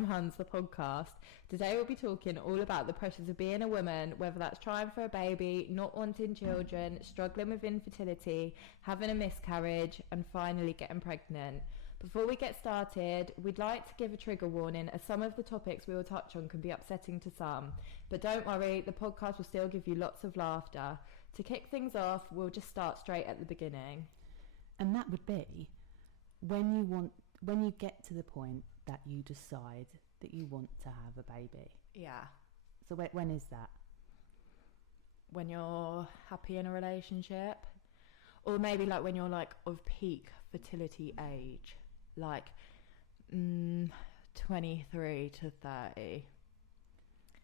I'm Huns, the podcast. Today we'll be talking all about the pressures of being a woman, whether that's trying for a baby, not wanting children, struggling with infertility, having a miscarriage, and finally getting pregnant. Before we get started, we'd like to give a trigger warning, as some of the topics we will touch on can be upsetting to some. But don't worry, the podcast will still give you lots of laughter. To kick things off, we'll just start straight at the beginning. And that would be when you get to the point that you decide that you want to have a baby. Yeah. So when is that? When you're happy in a relationship, or maybe like when you're like of peak fertility age, like 23 to 30.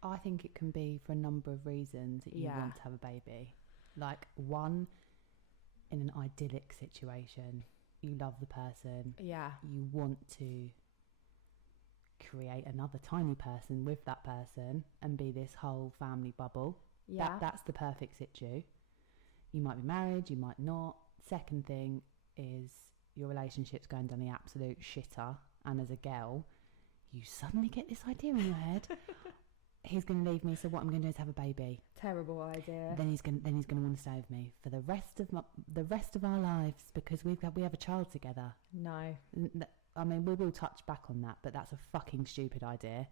I think it can be for a number of reasons that you want to have a baby. Like, one, in an idyllic situation, you love the person, you want to create another tiny person with that person and be this whole family bubble. That's the perfect situ. You might be married, you might not. Second thing is your relationship's going down the absolute shitter, and as a girl you suddenly get this idea in your head, he's going to leave me, so what I'm going to do is have a baby. Terrible idea. Then he's going to want to stay with me for the rest of our lives because we have a child together. No, I mean, we will touch back on that, but that's a fucking stupid idea,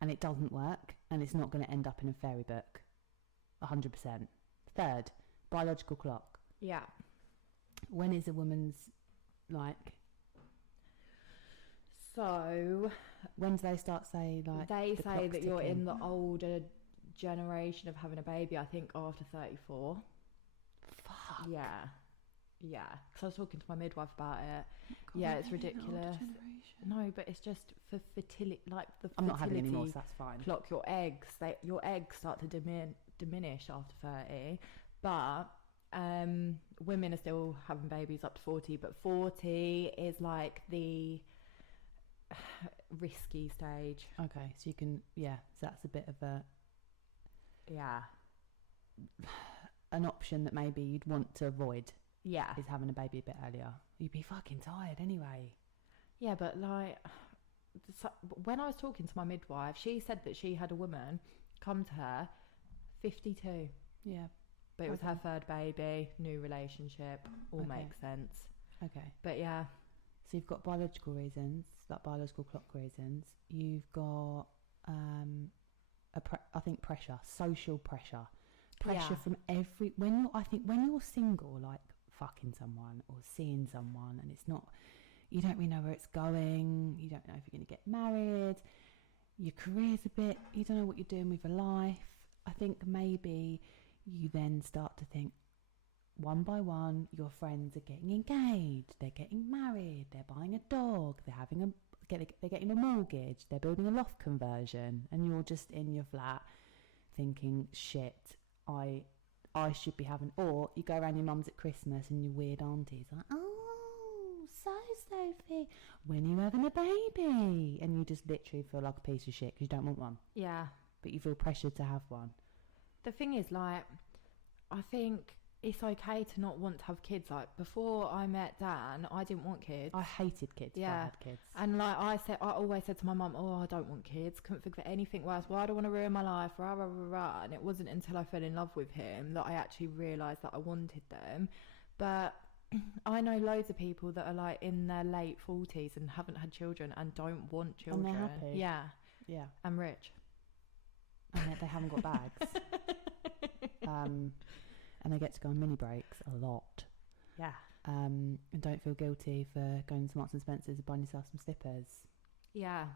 and it doesn't work, and it's not going to end up in a fairy book. 100%. Third, biological clock. Yeah. When is a woman's, like... So... When do they start saying, like... They say that you're in the older generation of having a baby, I think, after 34. Fuck. Yeah. Yeah. Because I was talking to my midwife about it. God, yeah, it's ridiculous. No, but it's just for fertility, like the fertility... I'm not having any more, so that's fine. Clock, your eggs start to diminish after 30, but... women are still having babies up to 40, but 40 is like the risky stage. Okay, so you can, so that's a bit of an option that maybe you'd want to avoid. Yeah, is having a baby a bit earlier. You'd be fucking tired anyway. Yeah, but like, when I was talking to my midwife, she said that she had a woman come to her 52. Yeah. But it was her third baby, new relationship, all makes sense. Okay. But yeah. So you've got biological reasons, like biological clock reasons. You've got, I think pressure, social pressure. Pressure from when you're single, like fucking someone or seeing someone, and it's not, you don't really know where it's going, you don't know if you're going to get married, your career's a bit, you don't know what you're doing with your life. I think maybe... you then start to think, one by one, your friends are getting engaged, they're getting married, they're buying a dog, they're getting a mortgage, they're building a loft conversion, and you're just in your flat thinking, shit, I should be having... Or you go around your mum's at Christmas and your weird auntie's like, oh, so Sophie, when are you having a baby? And you just literally feel like a piece of shit because you don't want one. Yeah. But you feel pressured to have one. The thing is, like, I think it's okay to not want to have kids. Like, before I met Dan, I didn't want kids. I hated kids. Yeah. I had kids. And like I always said to my mum, oh, I don't want kids. Couldn't think of anything worse. Well, I don't want to ruin my life. Rah, rah, rah, rah. And it wasn't until I fell in love with him that I actually realised that I wanted them. But I know loads of people that are like in their late 40s and haven't had children and don't want children. And they're happy. Yeah. Yeah. And rich. And yet they haven't got bags. And they get to go on mini breaks a lot. Yeah. And don't feel guilty for going to Marks and Spencer's and buying yourself some slippers. Yeah.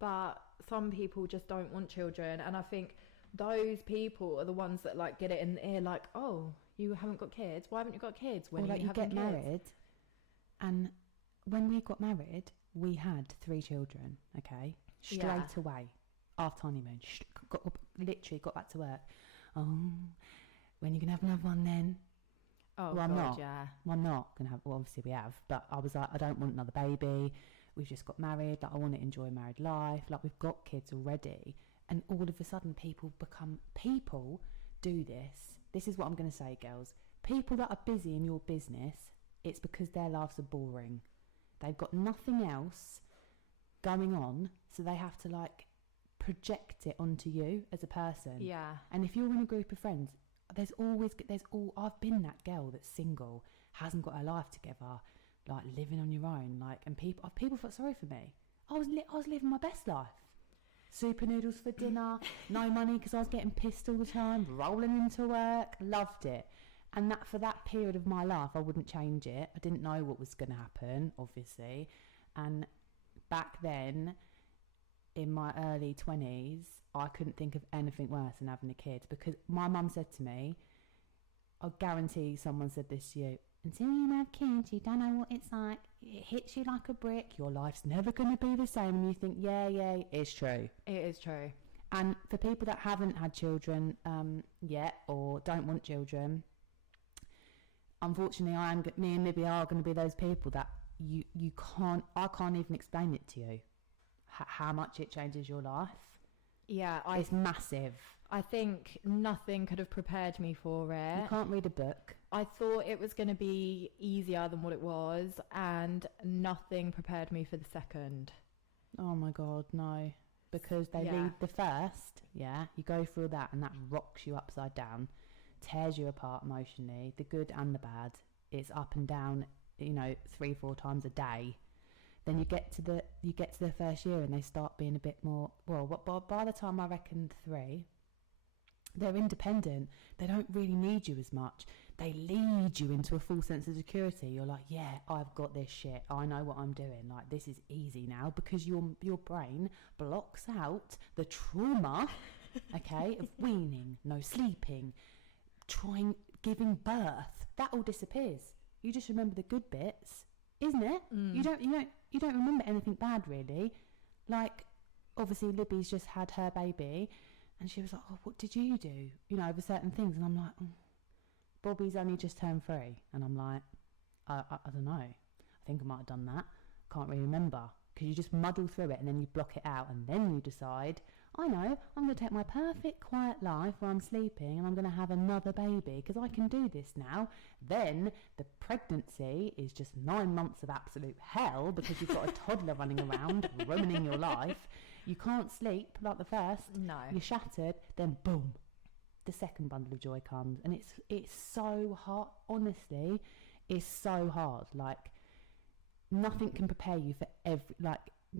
But some people just don't want children, and I think those people are the ones that like get it in the ear, like, oh, you haven't got kids? Why haven't you got kids? When you get married, and when we got married, we had 3 children, okay? Straight away. After honeymoon, literally got back to work. Oh, when are you going to have another one then? Oh, well, God, I'm not. Yeah. Well, I'm not going to have... Well, obviously we have. But I was like, I don't want another baby. We've just got married. Like, I want to enjoy married life. Like, we've got kids already. And all of a sudden, people do this. This is what I'm going to say, girls. People that are busy in your business, it's because their lives are boring. They've got nothing else. going on, so they have to like project it onto you as a person. Yeah. And if you're in a group of friends, I've been that girl that's single, hasn't got her life together, like living on your own, like, and people felt sorry for me. I was living my best life. Super noodles for dinner, no money because I was getting pissed all the time, rolling into work, loved it. And that for that period of my life, I wouldn't change it. I didn't know what was going to happen, obviously. And back then, in my early 20s, I couldn't think of anything worse than having a kid, because my mum said to me, I guarantee someone said this to you, until you have kids, you don't know what it's like. It hits you like a brick. Your life's never going to be the same. And you think, yeah, it's true. It is true. And for people that haven't had children yet, or don't want children, unfortunately, me and Libby are going to be those people that I can't even explain it to you, how much it changes your life. Yeah, it's massive. I think nothing could have prepared me for it. You can't read a book. I thought it was going to be easier than what it was, and nothing prepared me for the second. Oh my God, no. Because they lead the first, you go through that, and that rocks you upside down, tears you apart emotionally, the good and the bad. It's up and down, 3-4 times a day. Then you get to the first year, and they start being a bit more, by the time I reckon 3, they're independent. They don't really need you as much. They lead you into a full sense of security. You're like, yeah, I've got this shit. I know what I'm doing. Like, this is easy now, because your brain blocks out the trauma, okay, of weaning, no sleeping, giving birth. That all disappears. You just remember the good bits, isn't it? You don't remember anything bad, really. Like, obviously Libby's just had her baby, and she was like, oh, what did you do? Over certain things. And I'm like, Bobby's only just turned 3. And I'm like, I don't know. I think I might have done that. Can't really remember. Because you just muddle through it, and then you block it out, and then you decide, I know, I'm going to take my perfect quiet life where I'm sleeping, and I'm going to have another baby, because I can do this now. Then the pregnancy is just 9 months of absolute hell, because you've got a toddler running around, ruining your life. You can't sleep like the first. No. You're shattered. Then boom, the second bundle of joy comes, and it's so hard. Honestly, it's so hard. Like, nothing can prepare you for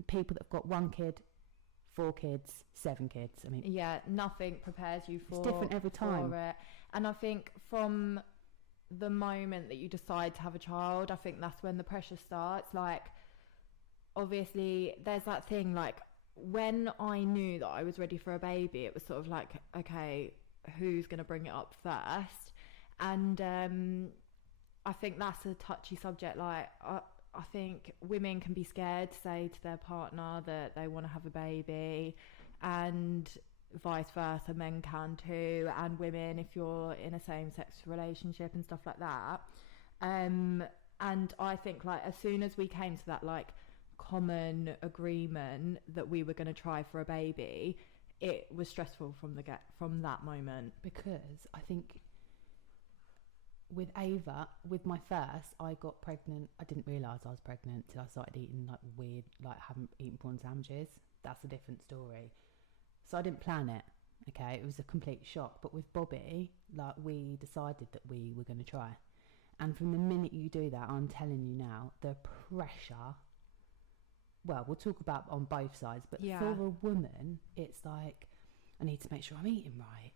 people that've got 1 kid, 4 kids, 7 kids. I mean, yeah, nothing prepares you for. It's different every time. For it. And I think from the moment that you decide to have a child, I think that's when the pressure starts. Like, obviously, there's that thing, like, when I knew that I was ready for a baby, it was sort of like, okay, who's going to bring it up first? And I think that's a touchy subject. Like, I think women can be scared to say to their partner that they want to have a baby, and vice versa, men can too, and women if you're in a same-sex relationship and stuff like that. And I think, like, as soon as we came to that, like, common agreement that we were going to try for a baby, it was stressful from that moment. Because I think with Ava, with my first, I got pregnant. I didn't realise I was pregnant till I started eating like weird, like haven't eaten prawn sandwiches. That's a different story. So I didn't plan it. Okay, it was a complete shock. But with Bobby, like, we decided that we were going to try. And from the minute you do that, I'm telling you now, the pressure. Well, we'll talk about on both sides, but for a woman, it's like, I need to make sure I'm eating right.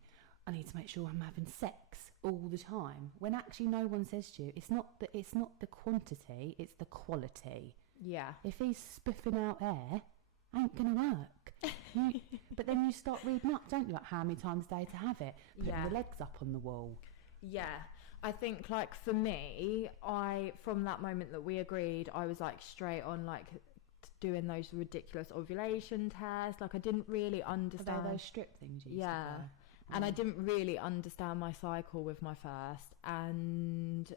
I need to make sure I'm having sex all the time. When actually no one says to you, it's not the quantity, it's the quality. Yeah. If he's spiffing out air, ain't gonna work. But then you start reading up, don't you? Like, how many times a day to have it? Putting the legs up on the wall. Yeah. I think, like, for me, from that moment that we agreed, I was like straight on, like, doing those ridiculous ovulation tests. Like, I didn't really understand. Are they those strip things you used to buy? And I didn't really understand my cycle with my first, and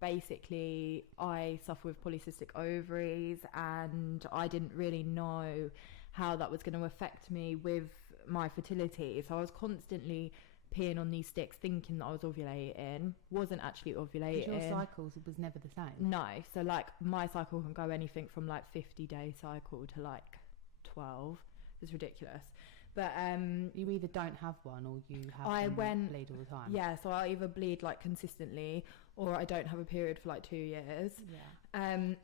basically I suffer with polycystic ovaries, and I didn't really know how that was going to affect me with my fertility. So I was constantly peeing on these sticks thinking that I was ovulating, wasn't actually ovulating. Because your cycles was never the same. No, so like my cycle can go anything from like 50-day cycle to like 12. It's ridiculous. But you either don't have one or you have bleed all the time. Yeah, so I either bleed like consistently or I don't have a period for like 2 years. Yeah.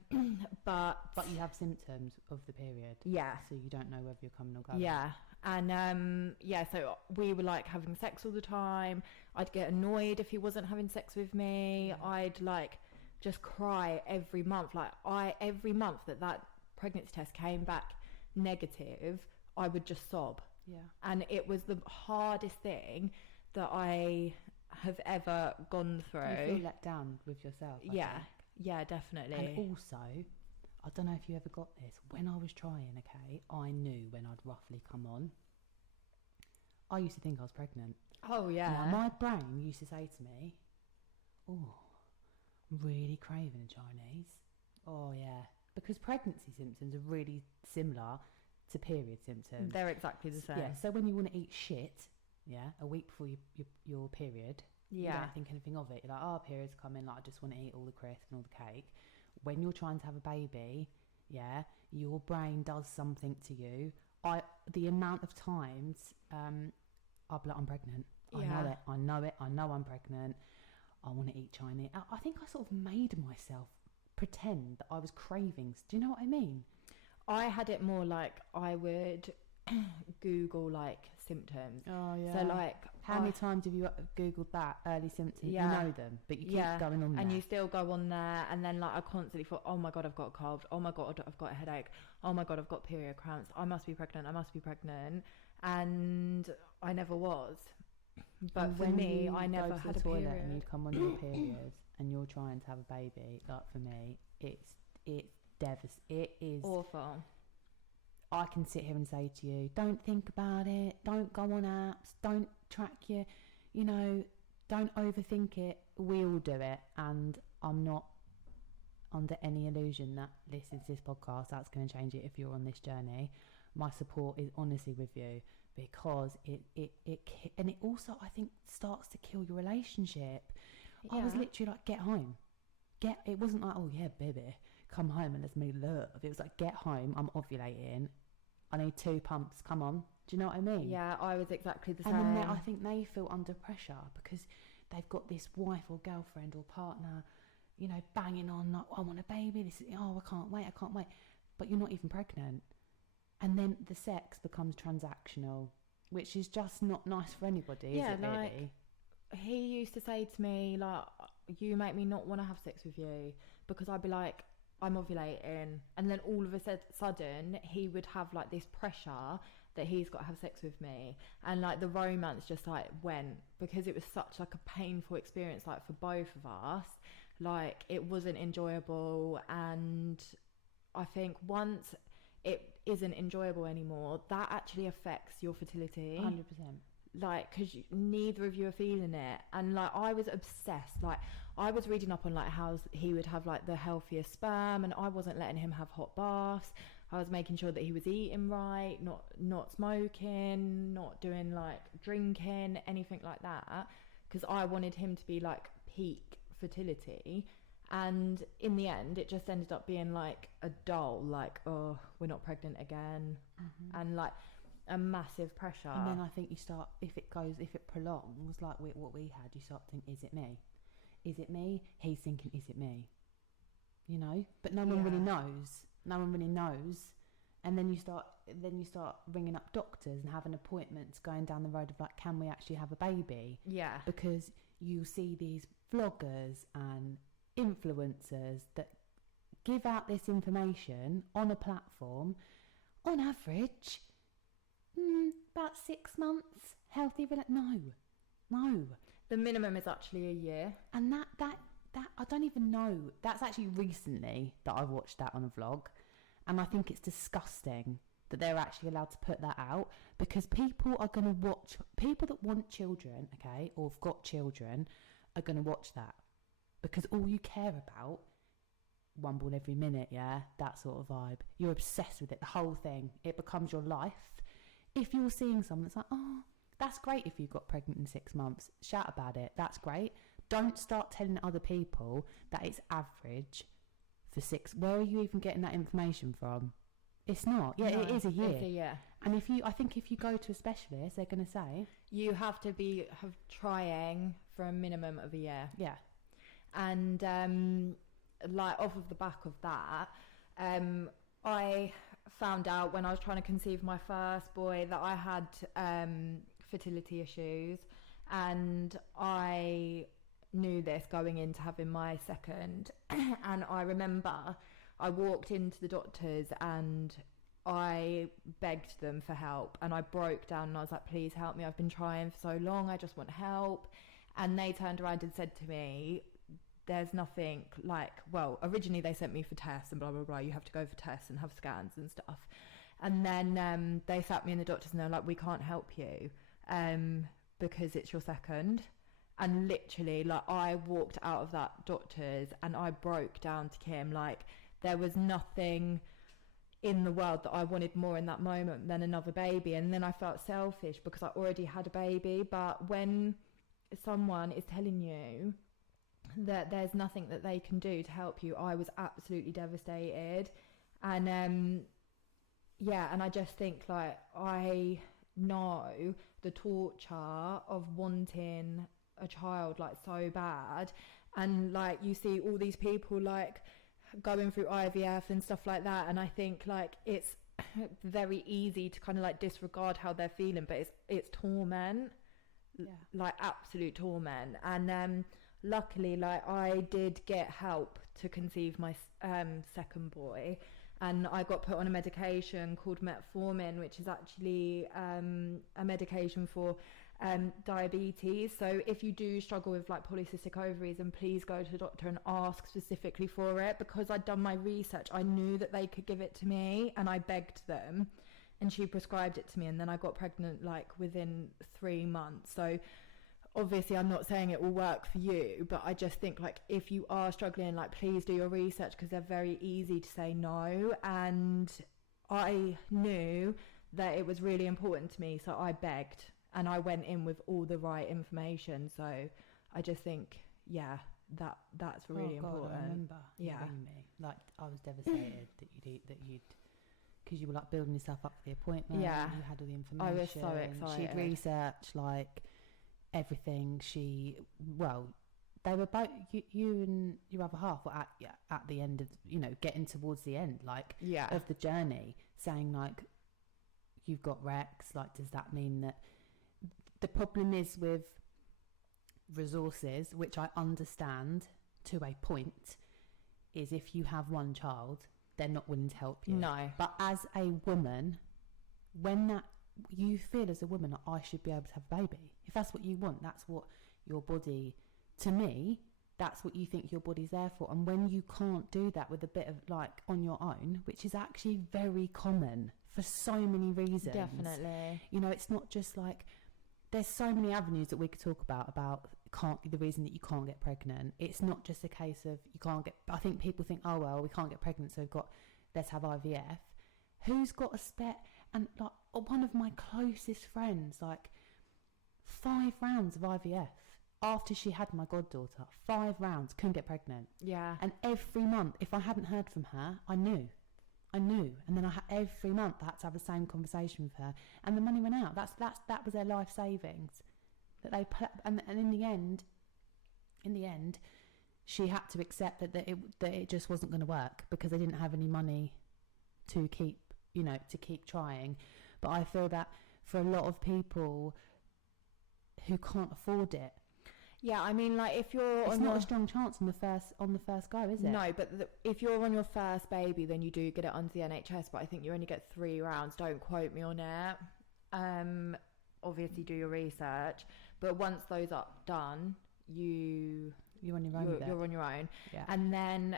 But you have symptoms of the period. Yeah. So you don't know whether you're coming or going. Yeah. And so we were like having sex all the time. I'd get annoyed if he wasn't having sex with me. Yeah. I'd like just cry every month. Like every month that pregnancy test came back negative, I would just sob. Yeah. And it was the hardest thing that I have ever gone through. You feel let down with yourself. I think. Yeah, definitely. And also, I don't know if you ever got this. When I was trying, okay, I knew when I'd roughly come on. I used to think I was pregnant. Oh, yeah. Now, my brain used to say to me, oh, I'm really craving a Chinese. Oh, yeah. Because pregnancy symptoms are really similar to period symptoms. They're exactly the same. Yeah, so when you want to eat shit, a week before your period, you don't think anything of it. You're like, oh, period's coming, like I just want to eat all the crisp and all the cake. When you're trying to have a baby, your brain does something to you. The amount of times I'll be like, I'm pregnant. I know it. I know I'm pregnant. I want to eat Chinese. I think I sort of made myself pretend that I was cravings. Do you know what I mean? I had it more like I would Google like symptoms. Oh yeah. So like, how many times have you Googled that early symptoms? Yeah. You know them, but you keep going on there. And you still go on there, and then like I constantly thought, oh my god, I've got a cold. Oh my god, I've got a headache. Oh my god, I've got period cramps. I must be pregnant. And I never was. But and for me, I never had a period. And you'd come on your period, and you're trying to have a baby. Like for me, it's devastating. It is awful. I can sit here and say to you, don't think about it, don't go on apps, don't track don't overthink it. We all do it, and I'm not under any illusion that listening to this podcast, that's going to change it if you're on this journey. My support is honestly with you, because it also, I think, starts to kill your relationship. Yeah. I was literally like, get home. It wasn't like, oh yeah, baby, come home and let's make love. It was like, get home, I'm ovulating, I need 2 pumps, come on. Do you know what I mean? Yeah, I was exactly the same. And then I think they feel under pressure because they've got this wife or girlfriend or partner, banging on like, I want a baby, I can't wait. But you're not even pregnant. And then the sex becomes transactional, which is just not nice for anybody, is it really? Like, he used to say to me, like, you make me not want to have sex with you, because I'd be like, I'm ovulating, and then all of a sudden he would have like this pressure that he's got to have sex with me, and like the romance just like went, because it was such like a painful experience, like for both of us. Like it wasn't enjoyable, and I think once it isn't enjoyable anymore, that actually affects your fertility 100%. like, because neither of you are feeling it. And like I was obsessed, like I was reading up on like how he would have like the healthiest sperm, and I wasn't letting him have hot baths. I was making sure that he was eating right, not smoking, not doing like drinking, anything like that, because I wanted him to be like peak fertility. And in the end it just ended up being like a dull, like, oh, we're not pregnant again. And like a massive pressure. And then I think you start, if it prolongs like what we had, you start thinking, is it me? He's thinking, is it me? But no one really knows. And then you start ringing up doctors and having appointments, going down the road of like, can we actually have a baby? Yeah. Because you see these vloggers and influencers that give out this information on a platform, on average about 6 months healthy. No, the minimum is actually a year. And that I don't even know, that's actually recently that I watched that on a vlog, and I think it's disgusting that they're actually allowed to put that out, because people that want children, okay, or have got children, are going to watch that, because all you care about, one ball every minute, that sort of vibe. You're obsessed with it, the whole thing. It becomes your life. If you're seeing someone that's like, oh, that's great if you got pregnant in 6 months. Shout about it. That's great. Don't start telling other people that it's average for 6. Where are you even getting that information from? It's not. Yeah, no, it is a year. It's a year. And I think if you go to a specialist, they're going to say you have to be trying for a minimum of a year. Yeah. And like off of the back of that, I found out when I was trying to conceive my first boy that I had fertility issues, and I knew this going into having my second. And I remember I walked into the doctors and I begged them for help, and I broke down and I was like, please help me, I've been trying for so long, I just want help. And they turned around and said to me, there's nothing like, well, originally they sent me for tests and blah blah blah, you have to go for tests and have scans and stuff, and then they sat me in the doctors and they're like, we can't help you because it's your second. And literally, like, I walked out of that doctor's and I broke down to Kim. Like, there was nothing in the world that I wanted more in that moment than another baby. And then I felt selfish because I already had a baby. But when someone is telling you that there's nothing that they can do to help you, I was absolutely devastated. And yeah, and I just think, like, I know the torture of wanting a child, like, so bad. And like, you see all these people like going through IVF and stuff like that, and I think like it's very easy to kind of like disregard how they're feeling, but it's torment. Yeah. Like absolute torment. And luckily, like, I did get help to conceive my second boy, and I got put on a medication called metformin, which is actually a medication for diabetes. So if you do struggle with like polycystic ovaries, then please go to the doctor and ask specifically for it, because I'd done my research. I knew that they could give it to me, and I begged them, and she prescribed it to me, and then I got pregnant like within 3 months. So obviously I'm not saying it will work for you, but I just think like if you are struggling, like, please do your research, because they're very easy to say no. And I knew that it was really important to me, so I begged. And I went in with all the right information. So I just think, yeah, that's really important. I remember you ringing me. Like, I was devastated that you'd, because you were like building yourself up for the appointment. Yeah. You had all the information. I was so excited. She'd researched like everything. They were both, you and your other half were at the end of, getting towards the end, like, of the journey, saying like, you've got Rex. Like, does that mean that? The problem is with resources, which I understand to a point, is if you have one child, they're not willing to help you. No. But as a woman, when that you feel as a woman, I should be able to have a baby. If that's what you want, that's what your body, to me, that's what you think your body's there for. And when you can't do that with a bit of like on your own, which is actually very common for so many reasons. Definitely. It's not just like, there's so many avenues that we could talk about the reason that you can't get pregnant. It's not just a case of you can't get, I think people think, oh well, we can't get pregnant, so let's have IVF. Who's got a spare? And like, one of my closest friends, like 5 rounds of IVF after she had my goddaughter. 5 rounds, couldn't get pregnant. Yeah. And every month, if I hadn't heard from her, I knew. And then every month I had to have the same conversation with her, and the money went out. That was their life savings that they put. And in the end, she had to accept that it just wasn't going to work, because they didn't have any money to keep trying. But I feel that for a lot of people who can't afford it. Yeah, I mean, like, if you're it's not a strong chance on the first go, is it? No, but if you're on your first baby, then you do get it under the NHS, but I think you only get 3 rounds. Don't quote me on it. Obviously do your research, but once those are done, you're on your own. You're on your own. Yeah. And then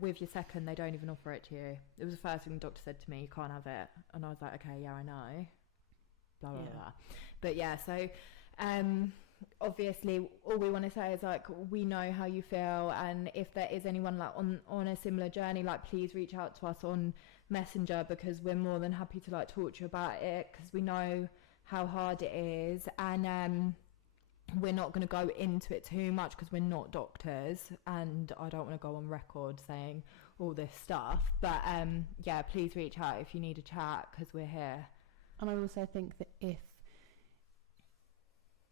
with your second, they don't even offer it to you. It was the first thing the doctor said to me, you can't have it. And I was like, okay, yeah, I know. Blah, blah, blah. But yeah, so obviously all we want to say is like, we know how you feel, and if there is anyone like on a similar journey, like, please reach out to us on Messenger, because we're more than happy to like talk to you about it, because we know how hard it is, and we're not going to go into it too much because we're not doctors, and I don't want to go on record saying all this stuff, but yeah, please reach out if you need a chat, because we're here. And I also think that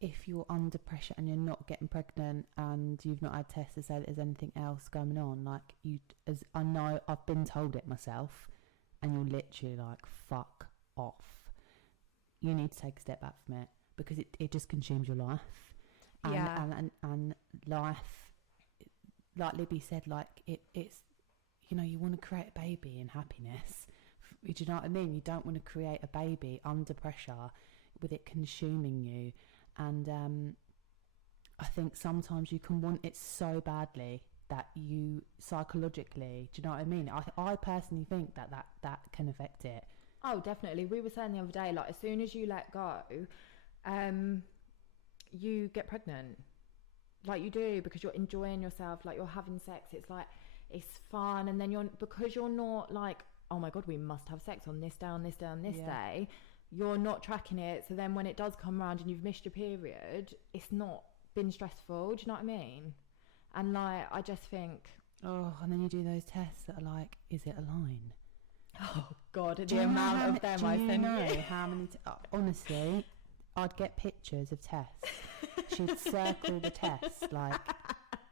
if you're under pressure and you're not getting pregnant and you've not had tests to say that there's anything else going on, like, as I know I've been told it myself, and you're literally like, fuck off. You need to take a step back from it, because it just consumes your life. And life, like Libby said, like it's, you know, you want to create a baby in happiness. Do you know what I mean? You don't want to create a baby under pressure with it consuming you. And I think sometimes you can want it so badly that you psychologically, do you know what I mean? I personally think that can affect it. Oh, definitely. We were saying the other day, like, as soon as you let go, you get pregnant. Like, you do, because you're enjoying yourself, like, you're having sex. It's like, it's fun. And then because you're not like, oh my God, we must have sex on this day, on this day, on this day. You're not tracking it. So then when it does come around and you've missed your period, it's not been stressful. Do you know what I mean? And like, I just think, oh, and then you do those tests that are like, is it a line? Oh God, the amount of them I send you. How many? Honestly, I'd get pictures of tests. She'd circle the test, like,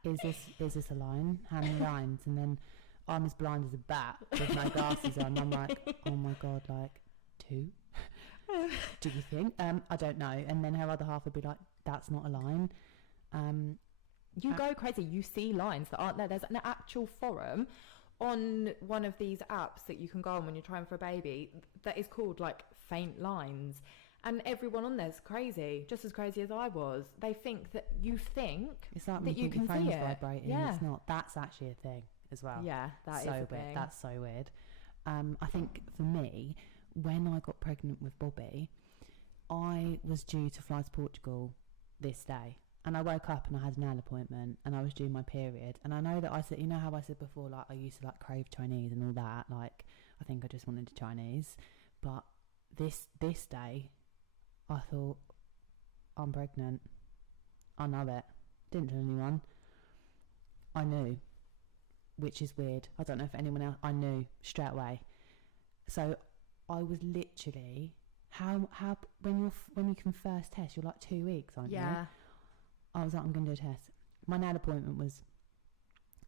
is this a line? How many lines? And then I'm as blind as a bat with no glasses on. I'm like, oh my God, like 2. Do you think? I don't know. And then her other half would be like, that's not a line. You go crazy. You see lines that aren't there. There's an actual forum on one of these apps that you can go on when you're trying for a baby that is called like faint lines, and everyone on there's crazy, just as crazy as I was. They think that it's like that you can see it. Vibrating. Yeah, it's not. That's actually a thing as well. Yeah, that so is a weird. thing. That's so weird. I think for me, when I got pregnant with Bobby, I was due to fly to Portugal this day. And I woke up and I had an nail appointment and I was due my period. And I know that I said, you know how I said before, like, I used to like crave Chinese and all that. Like, I think I just wanted Chinese. But this day, I thought, I'm pregnant. I know it. Didn't tell anyone. I knew, which is weird. I don't know if anyone else, I knew straight away. So I was literally, when you can first test, you're like 2 weeks, aren't you? Yeah. I was like, I'm going to do a test. My nail appointment was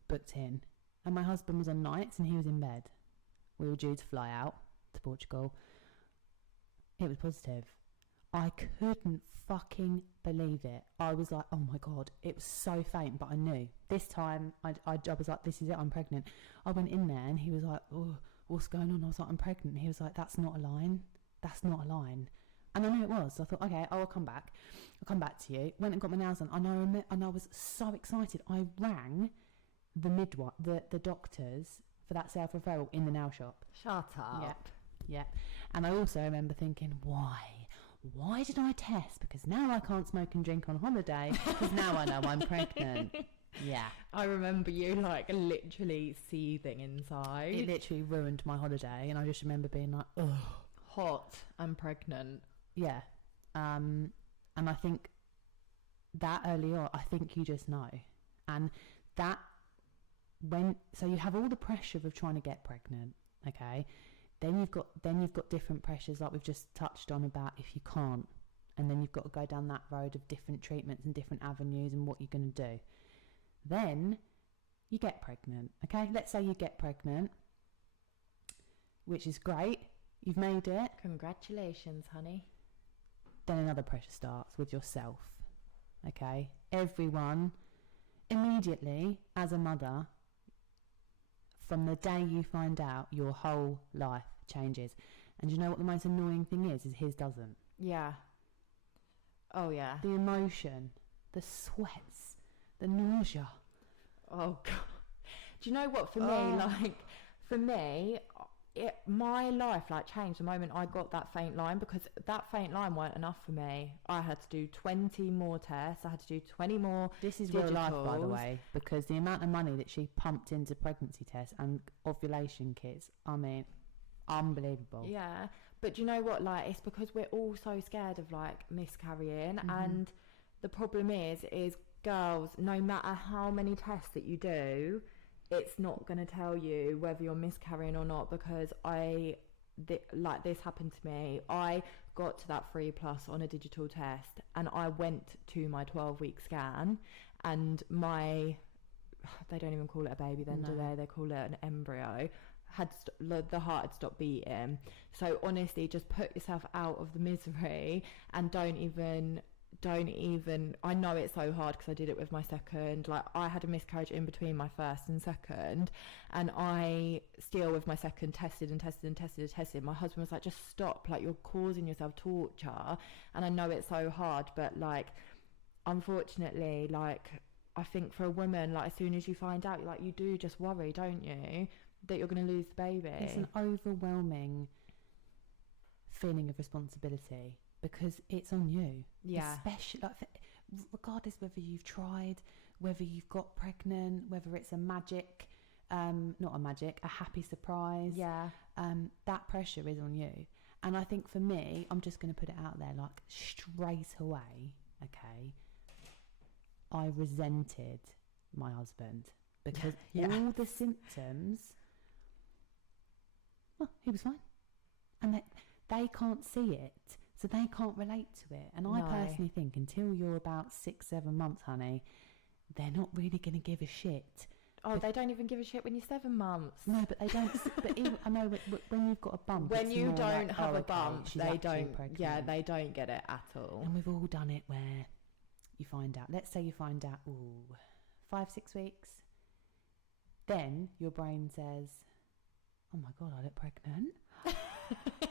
booked in, and my husband was on nights and he was in bed. We were due to fly out to Portugal. It was positive. I couldn't fucking believe it. I was like, oh my God, it was so faint, but I knew. This time, I was like, this is it, I'm pregnant. I went in there and he was like, oh, what's going on? I was like, I'm pregnant. He was like, that's not a line. That's not a line. And I knew it was. So I thought, okay, I'll come back. I'll come back to you. Went and got my nails done. And I was so excited. I rang the midwife, the doctors for that self-referral in the nail shop. Shut up. Yeah. And I also remember thinking, why did I test? Because now I can't smoke and drink on holiday, because now I know I'm pregnant. Yeah. I remember you like literally seething inside. It literally ruined my holiday. And I just remember being like, ugh. Hot and pregnant. Yeah. And I think that early on, I think you just know. And that so you have all the pressure of trying to get pregnant, okay? Then you've got different pressures, like we've just touched on, about if you can't. And then you've got to go down that road of different treatments and different avenues and what you're going to do. Then you get pregnant, okay? Let's say you get pregnant, which is great. You've made it. Congratulations, honey. Then another pressure starts with yourself, okay? Everyone, immediately, as a mother, from the day you find out, your whole life changes. And you know what the most annoying thing is his doesn't. Yeah. Oh, yeah. The emotion, the sweats, the nausea. Oh, God. Do you know what? For me, my life like changed the moment I got that faint line, because that faint line weren't enough for me. I had to do 20 more tests. I had to do 20 more. This is real life, by the way, because the amount of money that she pumped into pregnancy tests and ovulation kits, I mean, unbelievable. Yeah, But you know what, like, it's because we're all so scared of like miscarrying, and the problem is girls, no matter how many tests that you do, it's not going to tell you whether you're miscarrying or not, because like this happened to me. I got to that 3+ on a digital test, and I went to my 12-week scan, and they don't even call it a baby then, do they call it an embryo, the heart had stopped beating. So honestly, just put yourself out of the misery, and don't even, I know it's so hard because I did it with my second. Like, I had a miscarriage in between my first and second, and I still with my second tested. My husband was like, just stop, like, you're causing yourself torture. And I know it's so hard, but like, unfortunately, like, I think for a woman, like, as soon as you find out, like, you do just worry, don't you, that you're going to lose the baby. It's an overwhelming feeling of responsibility, because it's on you. Yeah. Especially, like, regardless whether you've tried, whether you've got pregnant, whether it's a happy surprise. Yeah. That pressure is on you. And I think for me, I'm just going to put it out there, like, straight away, okay, I resented my husband, because all the symptoms, well, he was fine. And they can't see it, so they can't relate to it. And I personally think until you're about 6-7 months, honey, they're not really going to give a shit. Oh, they don't even give a shit when you're 7 months. No, but they don't. But even, I know when you've got a bump, when you don't like, have a okay, bump, they don't. pregnant. Yeah, they don't get it at all. And we've all done it where you find out. Let's say you find out, 5-6 weeks. Then your brain says, "Oh my God, I look pregnant."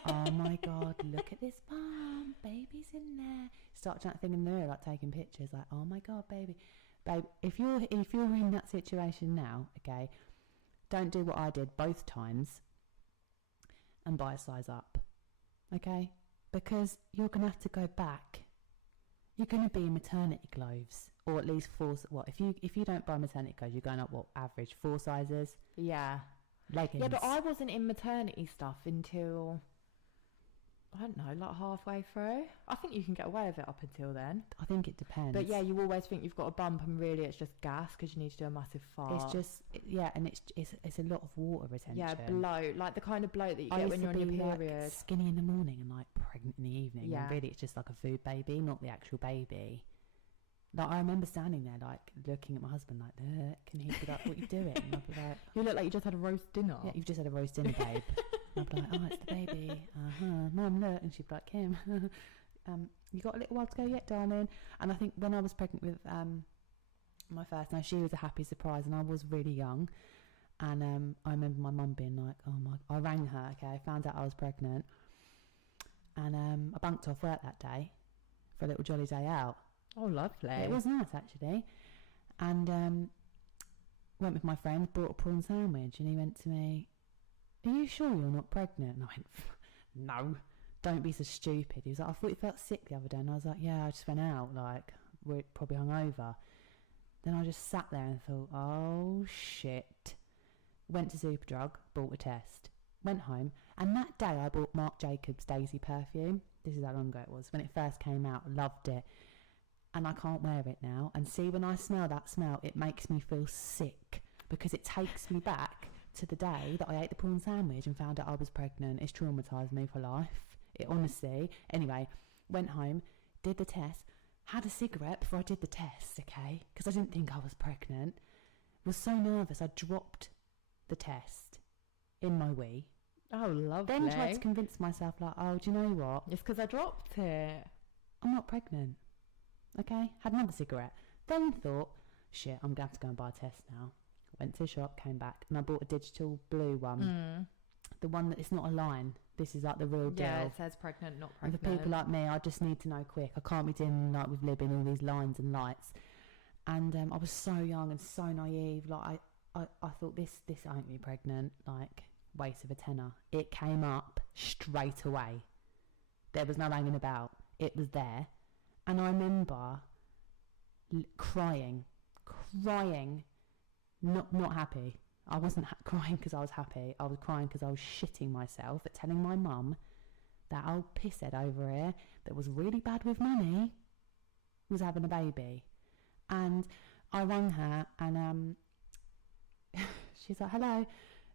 Oh my God, look at this bump, baby's in there. Start thinking in the mirror, like taking pictures, like, oh my God, babe, if you're in that situation now, okay, don't do what I did both times and buy a size up, okay, because you're gonna have to go back. You're gonna be in maternity clothes, or at least 4. What if you don't buy maternity clothes, you're going up average 4 sizes? Yeah. Leggings. Yeah, but I wasn't in maternity stuff until, I don't know, like halfway through. I think you can get away with it up until then. I think it depends. But yeah, you always think you've got a bump, and really it's just gas because you need to do a massive fart. It's just, and it's a lot of water retention. Yeah, bloat, like the kind of bloat that you get when you're on your period. Like skinny in the morning and like pregnant in the evening. Yeah. And really it's just like a food baby, not the actual baby. Like, I remember standing there, like, looking at my husband, like, can he be like, what are you doing? And I'd be like, you look like you just had a roast dinner. Yeah, you've just had a roast dinner, babe. And I'd be like, oh, it's the baby. Mum, look. And she'd be like, Kim, you got a little while to go yet, darling? And I think when I was pregnant with my first, now she was a happy surprise, and I was really young. And I remember my mum being like, I rang her, okay, I found out I was pregnant. And I bunked off work that day for a little jolly day out. Oh, lovely. It was nice, actually. And went with my friend, bought a prawn sandwich, and he went to me, are you sure you're not pregnant? And I went, no, don't be so stupid. He was like, I thought you felt sick the other day. And I was like, yeah, I just went out, like, we're probably hungover. Then I just sat there and thought, oh, shit. Went to Superdrug, bought a test, went home, and that day I bought Marc Jacobs Daisy perfume. This is how long ago it was. When it first came out, loved it. And I can't wear it now. And see, when I smell that smell, it makes me feel sick, because it takes me back to the day that I ate the prawn sandwich and found out I was pregnant. It's traumatised me for life. It honestly. Anyway, went home, did the test, had a cigarette before I did the test, okay, because I didn't think I was pregnant. Was so nervous, I dropped the test in my wee. Oh, lovely. Then tried to convince myself, like, oh, do you know what? It's because I dropped it. I'm not pregnant. Okay, had another cigarette. Then thought, shit, I'm going to have to go and buy a test now. Went to the shop, came back, and I bought a digital blue one. The one that it's not a line. This is like the real deal. Yeah, it says pregnant, not pregnant. And for people like me, I just need to know quick. I can't be dealing like with Libby and all these lines and lights. And I was so young and so naive. Like I thought this ain't me pregnant. Like, waste of a tenner. It came up straight away. There was no hanging about. It was there. And I remember crying, not happy. I wasn't crying because I was happy. I was crying because I was shitting myself at telling my mum that old pisshead over here that was really bad with money was having a baby. And I rang her and she's like, hello.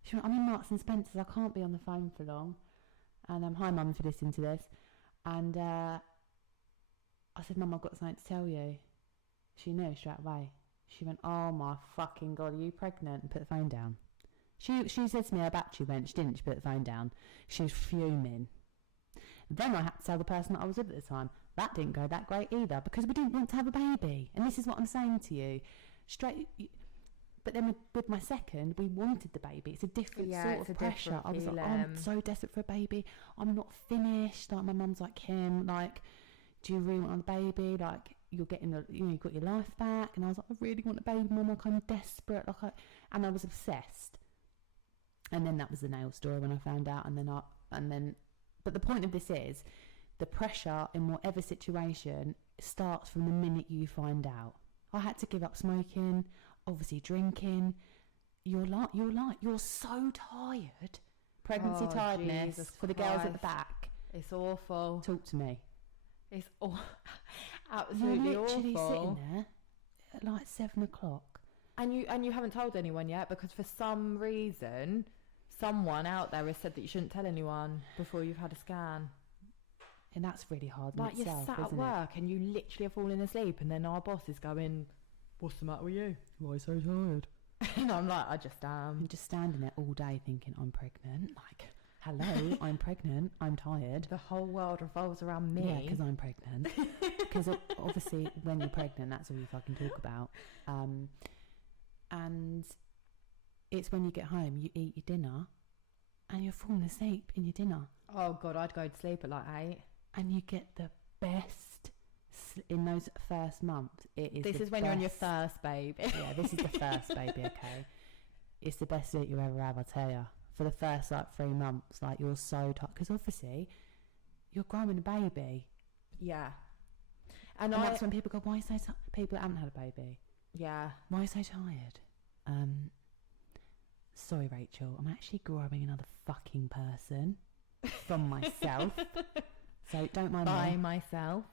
She went, I'm in Marks and Spencer's, I can't be on the phone for long. And hi mum, if you're listening to this. And I said, Mum, I've got something to tell you. She knew straight away. She went, oh my fucking God, are you pregnant? And put the phone down. She said to me her battery went. She didn't. She put the phone down. She was fuming. Then I had to tell the person that I was with at the time. That didn't go that great either, because we didn't want to have a baby. And this is what I'm saying to you. But then with my second, we wanted the baby. It's a different sort of pressure. I was like, oh, I'm so desperate for a baby. I'm not finished. Like, my mum's like, Kim, like, do you really want a baby? Like, you're getting you've got your life back. And I was like, I really want a baby, Mum. Like, I'm desperate. And I was obsessed. And then that was the nail story when I found out. But the point of this is, the pressure in whatever situation starts from the minute you find out. I had to give up smoking, obviously drinking. You're so tired. Pregnancy tiredness Jesus for the girls at the back. It's awful. Talk to me. It's absolutely You're literally awful. sitting there at like 7 o'clock. And you haven't told anyone yet, because for some reason, someone out there has said that you shouldn't tell anyone before you've had a scan. And that's really hard in Like, itself, you're sat at work and you literally are falling asleep, and then our boss is going, what's the matter with you? Why are you so tired? And I'm like, I just am. I'm just standing there all day thinking, I'm pregnant. Like, hello, I'm pregnant. I'm tired. The whole world revolves around me. Yeah, because I'm pregnant. Because obviously when you're pregnant, that's all you fucking talk about. And it's when you get home, you eat your dinner and you're falling asleep in your dinner. Oh God, I'd go to sleep at like 8. And you get the best in those first months. This is when you're on your first baby. Yeah, this is the first baby, okay? It's the best sleep you ever have, I tell you. For the first, 3 months, you're so tired. Because obviously, you're growing a baby. Yeah. And that's when people go, why are you so tired? People that haven't had a baby. Yeah. Why are you so tired? Sorry, Rachel. I'm actually growing another fucking person from myself. So don't mind me. By myself.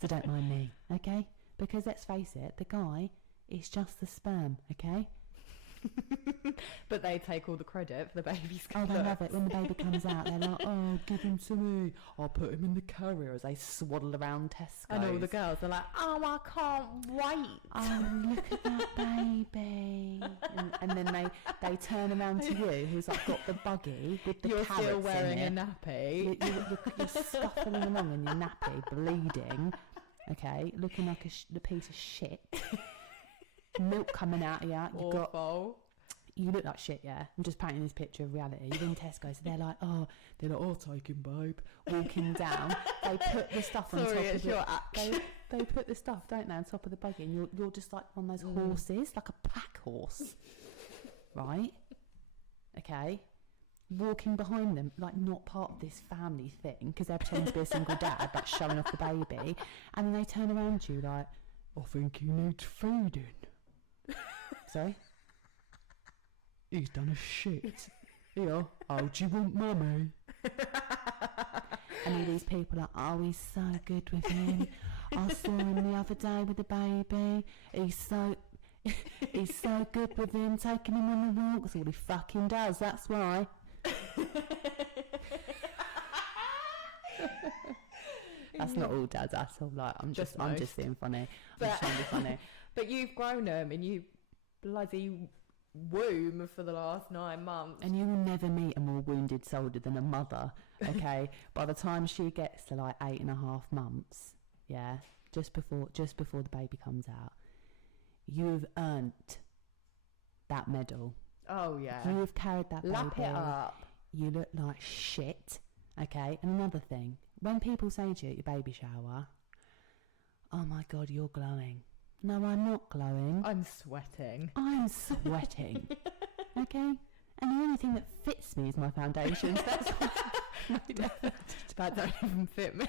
So don't mind me, okay? Because let's face it, the guy is just the sperm, okay? But they take all the credit for the baby's Oh, they love it. When the baby comes out, they're like, oh, give him to me. I'll put him in the carrier as they swaddle around Tesco. And all the girls are like, oh, I can't wait. Oh, look at that baby. And then they turn around to you, who's got the buggy with the You're carrots still wearing in a it. nappy. You're scuffling along in your nappy, bleeding, okay, looking like a piece of shit. Milk coming out of you. You look like shit, yeah. I'm just painting this picture of reality. You're in Tesco, so they're like, oh, take him, babe. Walking down, they put the stuff on top of it. They put the stuff, don't they, on top of the buggy, and you're just like one of those horses, like a pack horse, right? Okay, walking behind them, not part of this family thing, because they're pretending to be a single dad, showing off the baby, and then they turn around to you like, I think he needs feeding. Sorry? He's done a shit. Here, oh, do you want mummy? And all these people are, oh, he's so good with him. I saw him the other day with the baby. He's so good with him, taking him on the walk. That's all he fucking does, that's why. That's not all dads at all. I'm just being funny. I'm just trying to be funny. But you've grown them and you bloody womb for the last 9 months. And you will never meet a more wounded soldier than a mother, okay? By the time she gets to 8.5 months, yeah, just before the baby comes out, you've earned that medal. Oh yeah. You've carried that baby. Lap it up. You look like shit, okay? And another thing, when people say to you at your baby shower, oh my God, you're glowing. No, I'm not glowing. I'm sweating. I'm sweating. Okay? And the only thing that fits me is my foundations. That's That don't even fit me.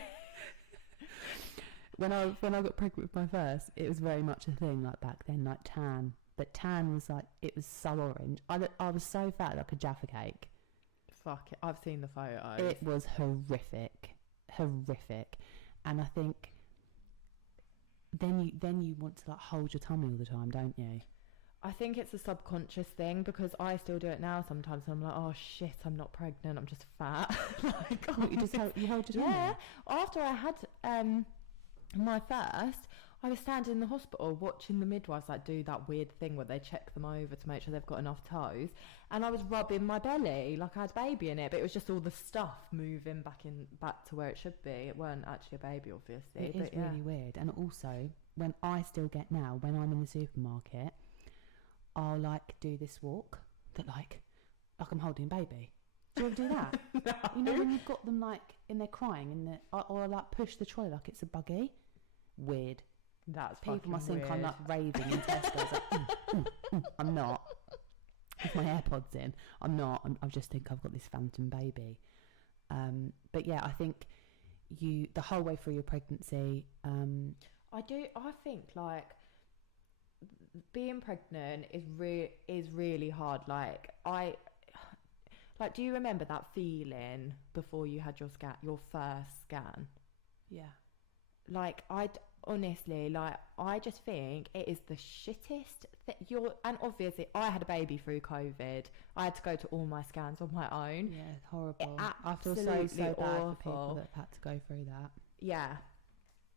When I got pregnant with my first, it was very much a thing back then, tan. But tan was it was so orange. I was so fat like a Jaffa cake. fuck it. I've seen the photos. It was horrific. And I think then you want to like hold your tummy all the time, don't you? I think it's a subconscious thing because I still do it now sometimes. I'm like, oh shit, I'm not pregnant, I'm just fat. Like, oh, you hold your tummy? Yeah. After I had my first, I was standing in the hospital watching the midwives like do that weird thing where they check them over to make sure they've got enough toes, and I was rubbing my belly like I had a baby in it, but it was just all the stuff moving back to where it should be. It weren't actually a baby, obviously. It is really weird. And also, when I still get now, when I'm in the supermarket, I'll like do this walk that like I'm holding a baby. Do you ever do that? No. You know when you've got them like in there crying or like push the trolley like it's a buggy. Weird. That's people must think weird. I'm like raving in Tesco's. Like, I'm not. With my AirPods in, I'm not. I just think I've got this phantom baby. But yeah, I think the whole way through your pregnancy. I think like being pregnant is really hard. Like, do you remember that feeling before you had your first scan? Yeah. Like, honestly, like, I just think it is the shittest and obviously I had a baby through COVID. I had to go to all my scans on my own. Yeah, it's horrible. I feel so bad for people that have had to go through that. Yeah.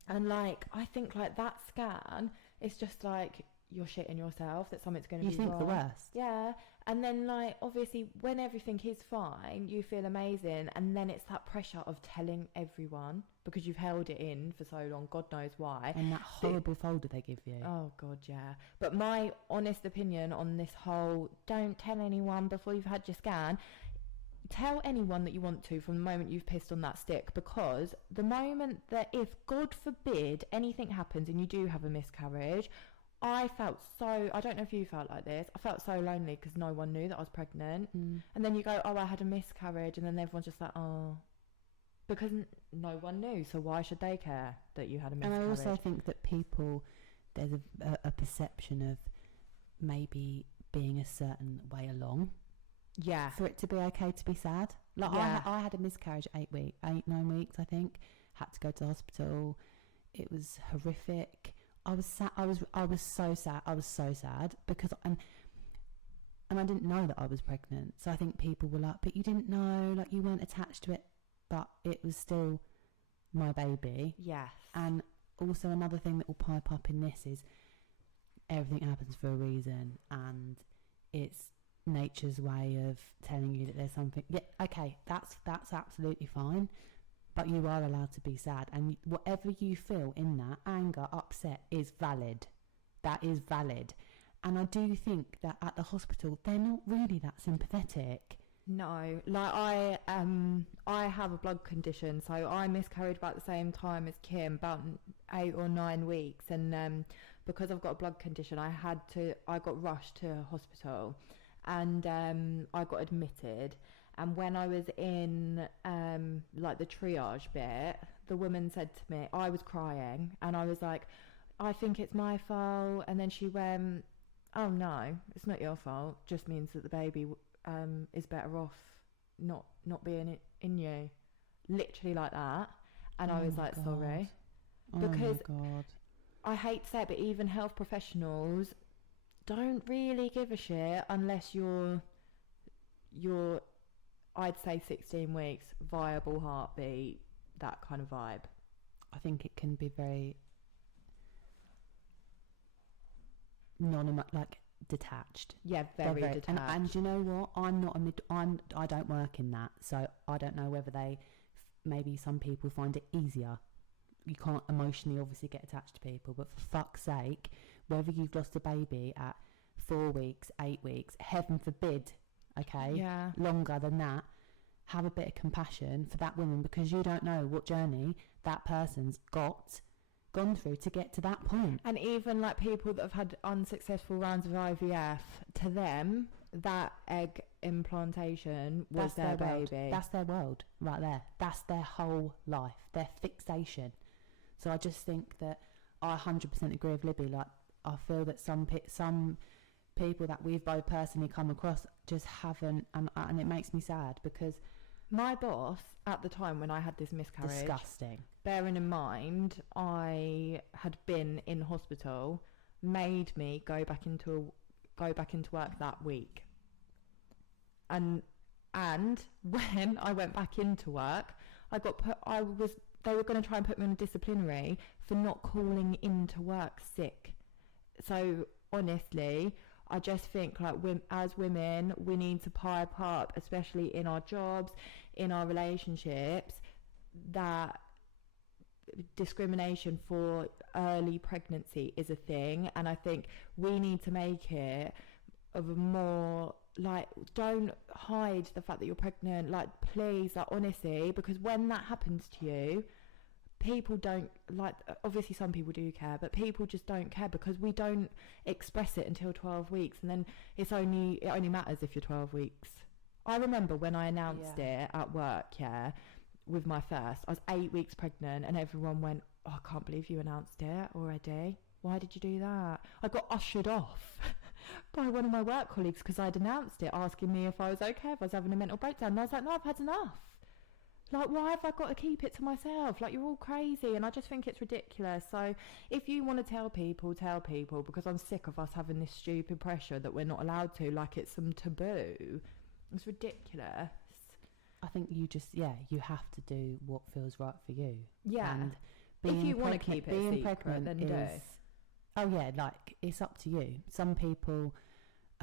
And like, I think like that scan, it's just like you're shitting yourself that something's going to be wrong. You think the worst. Yeah. And then like, obviously when everything is fine, you feel amazing. And then it's that pressure of telling everyone because you've held it in for so long, God knows why. And that horrible folder they give you. Oh God, yeah. But my honest opinion on this whole, don't tell anyone before you've had your scan. Tell anyone that you want to from the moment you've pissed on that stick, because the moment that, if God forbid anything happens and you do have a miscarriage, I felt so, I don't know if you felt like this, I felt so lonely because no one knew that I was pregnant. And then you go, oh, I had a miscarriage, and then everyone's just like, oh, because no one knew, so why should they care that you had a miscarriage? And I also think that there's a perception of maybe being a certain way along. Yeah. For it to be okay to be sad. Like, yeah. I had a miscarriage 9 weeks, I think. Had to go to the hospital. It was horrific. I was sad. I was so sad. I was so sad because and I didn't know that I was pregnant. So I think people were like, but you didn't know, like you weren't attached to it, but it was still my baby. Yes. And also another thing that will pipe up in this is everything happens for a reason, and it's nature's way of telling you that there's something. Yeah, okay, that's absolutely fine, but you are allowed to be sad, and whatever you feel in that, anger, upset, is valid. That is valid. And I do think that at the hospital they're not really that sympathetic. No, like I have a blood condition, so I miscarried about the same time as Kim, about 8 or 9 weeks, and because I've got a blood condition, I got rushed to hospital. And I got admitted, and when I was in like the triage bit, the woman said to me, I was crying, and I was like, I think it's my fault. And then she went, oh no, it's not your fault, just means that the baby is better off not being in you, literally like that. And I was like, God. sorry, because I hate to say it, but even health professionals don't really give a shit unless you're I'd say 16 weeks, viable heartbeat, that kind of vibe. I think it can be very detached. Yeah, very detached. And you know what? I don't work in that, so I don't know whether maybe some people find it easier. You can't emotionally obviously get attached to people, but for fuck's sake, whether you've lost a baby at 4 weeks, 8 weeks, heaven forbid, okay, yeah, longer than that, have a bit of compassion for that woman, because you don't know what journey that person's gone through to get to that point. And even like people that have had unsuccessful rounds of IVF, to them, that egg implantation was their baby. That's their world right there. That's their whole life, their fixation. So I just think that I 100% agree with Libby. Like, I feel that some people that we've both personally come across just haven't, and it makes me sad because my boss at the time when I had this miscarriage, disgusting. Bearing in mind I had been in hospital, made me go back into work that week. And when I went back into work, they were going to try and put me on a disciplinary for not calling into work sick. So honestly, I just think like as women, we need to pipe up, especially in our jobs, in our relationships, that discrimination for early pregnancy is a thing. And I think we need to make it of a more, like, don't hide the fact that you're pregnant, like, please, like, honestly, because when that happens to you, people don't, like, obviously some people do care, but people just don't care because we don't express it until 12 weeks, and then it only matters if you're 12 weeks. I remember when I announced it at work, with my first, I was 8 weeks pregnant, and everyone went, oh, I can't believe you announced it already. Why did you do that? I got ushered off by one of my work colleagues because I'd announced it, asking me if I was okay, if I was having a mental breakdown. And I was like, no, I've had enough. Like, why have I got to keep it to myself? Like, you're all crazy. And I just think it's ridiculous. So if you want to tell people, because I'm sick of us having this stupid pressure that we're not allowed to, like it's some taboo. It's ridiculous. I think you just, you have to do what feels right for you. Yeah. And if you want to keep it being secret, pregnant, then do. Oh yeah, like, it's up to you. Some people,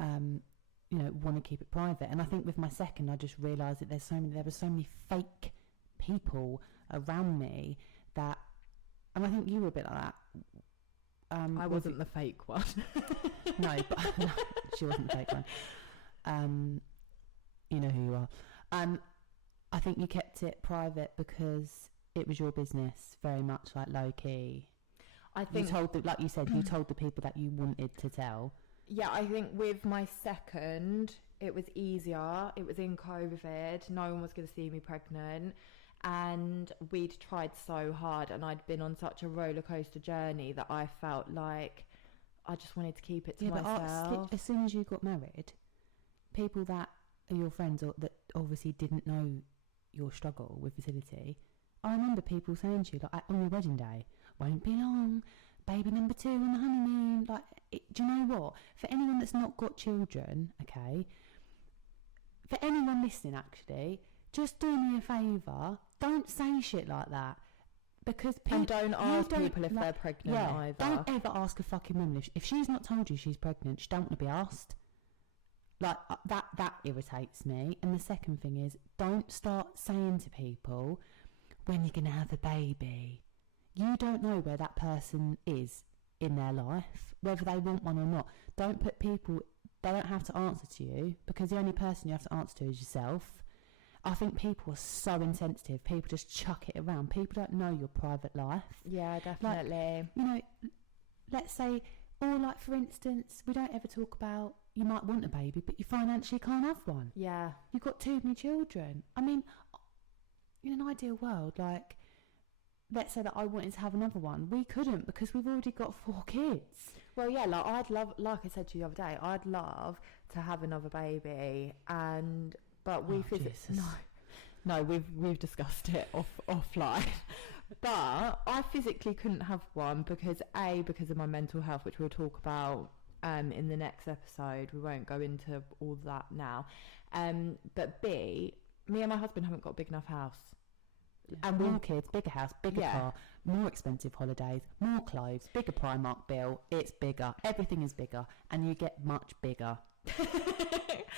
want to keep it private. And I think with my second, I just realised that there were so many fake people around me that, and I think you were a bit like that. I wasn't the fake one. No, but no, she wasn't the fake one. You know who you are. I think you kept it private because it was your business, very much like low key. I think, like you said, you told the people that you wanted to tell. Yeah, I think with my second, it was easier. It was in COVID. No one was going to see me pregnant. And we'd tried so hard, and I'd been on such a roller coaster journey that I felt like I just wanted to keep it to myself. But as soon as you got married, people that are your friends or that obviously didn't know your struggle with fertility, I remember people saying to you, like, on your wedding day, won't be long, baby number 2 on the honeymoon. Like, do you know what? For anyone that's not got children, okay, for anyone listening, actually, just do me a favour, don't say shit like that. Because and don't ask people if they're pregnant either. Don't ever ask a fucking woman if she's not told you she's pregnant. She don't want to be asked. Like, that irritates me. And the second thing is, don't start saying to people, when you're going to have a baby. You don't know where that person is in their life, whether they want one or not. Don't put people, they don't have to answer to you, because the only person you have to answer to is yourself. I think people are so insensitive. People just chuck it around. People don't know your private life. Yeah, definitely. Like, let's say, or like, for instance, we don't ever talk about, you might want a baby, but you financially can't have one. Yeah. You've got too many children. I mean, in an ideal world, like, let's say that I wanted to have another one. We couldn't because we've already got 4 kids. Well, yeah, like, I'd love, like I said to you the other day, I'd love to have another baby, but we've discussed it offline. But I physically couldn't have one because of my mental health, which we'll talk about in the next episode. We won't go into all that now. But B, me and my husband haven't got a big enough house. And more kids, bigger house, bigger car, more expensive holidays, more clothes, bigger Primark bill. It's bigger. Everything is bigger, and you get much bigger.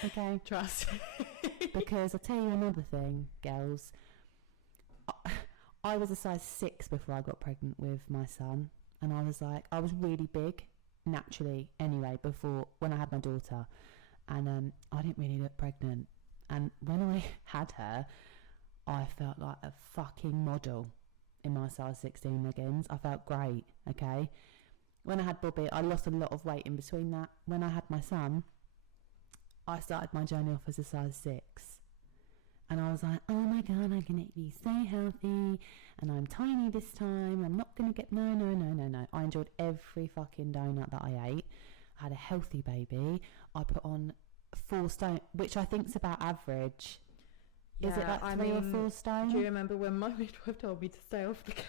Okay, trust. Because I'll tell you another thing, girls. I was a size 6 before I got pregnant with my son, and I was really big naturally anyway before, when I had my daughter, and I didn't really look pregnant. And when I had her, I felt like a fucking model in my size 16 leggings. I felt great, okay? When I had Bobby, I lost a lot of weight in between that. When I had my son, I started my journey off as a size 6. And I was like, oh my God, I'm going to be so healthy. And I'm tiny this time. I'm not going to get... No. I enjoyed every fucking donut that I ate. I had a healthy baby, I put on 4 stone, which I think's about average. Yeah, is it like 3 or 4 stone? Do you remember when my midwife told me to stay off the cake?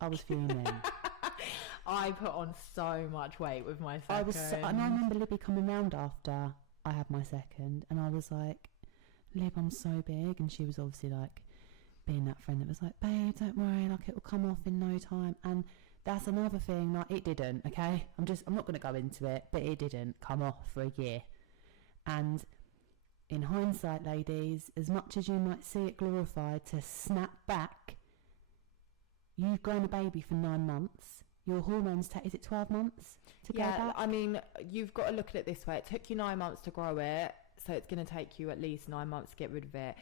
I was fuming. I put on so much weight with my second. And I remember Libby coming round after I had my second, and I was like, Lib, I'm so big. And she was obviously like being that friend that was like, babe, don't worry, like it will come off in no time. And that's another thing, like it didn't, okay? I'm not going to go into it, but it didn't come off for a year. And in hindsight, ladies, as much as you might see it glorified to snap back, you've grown a baby for 9 months. Your hormones is it 12 months to go back? I mean, you've got to look at it this way. It took you 9 months to grow it, so it's going to take you at least 9 months to get rid of it.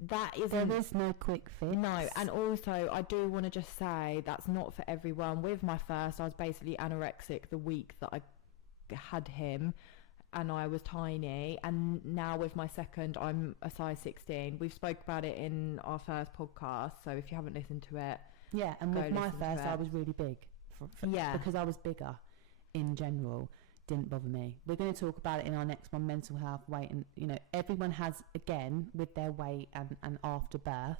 There is no quick fix. No, and also I do want to just say that's not for everyone. With my first, I was basically anorexic the week that I had him, and I was tiny. And now with my second, I'm a size 16. We've spoke about it in our first podcast, so if you haven't listened to it, yeah. And with my first, I was really big. Because I was bigger in general, didn't bother me. We're going to talk about it in our next one, mental health, weight, and everyone has, again, with their weight and after birth,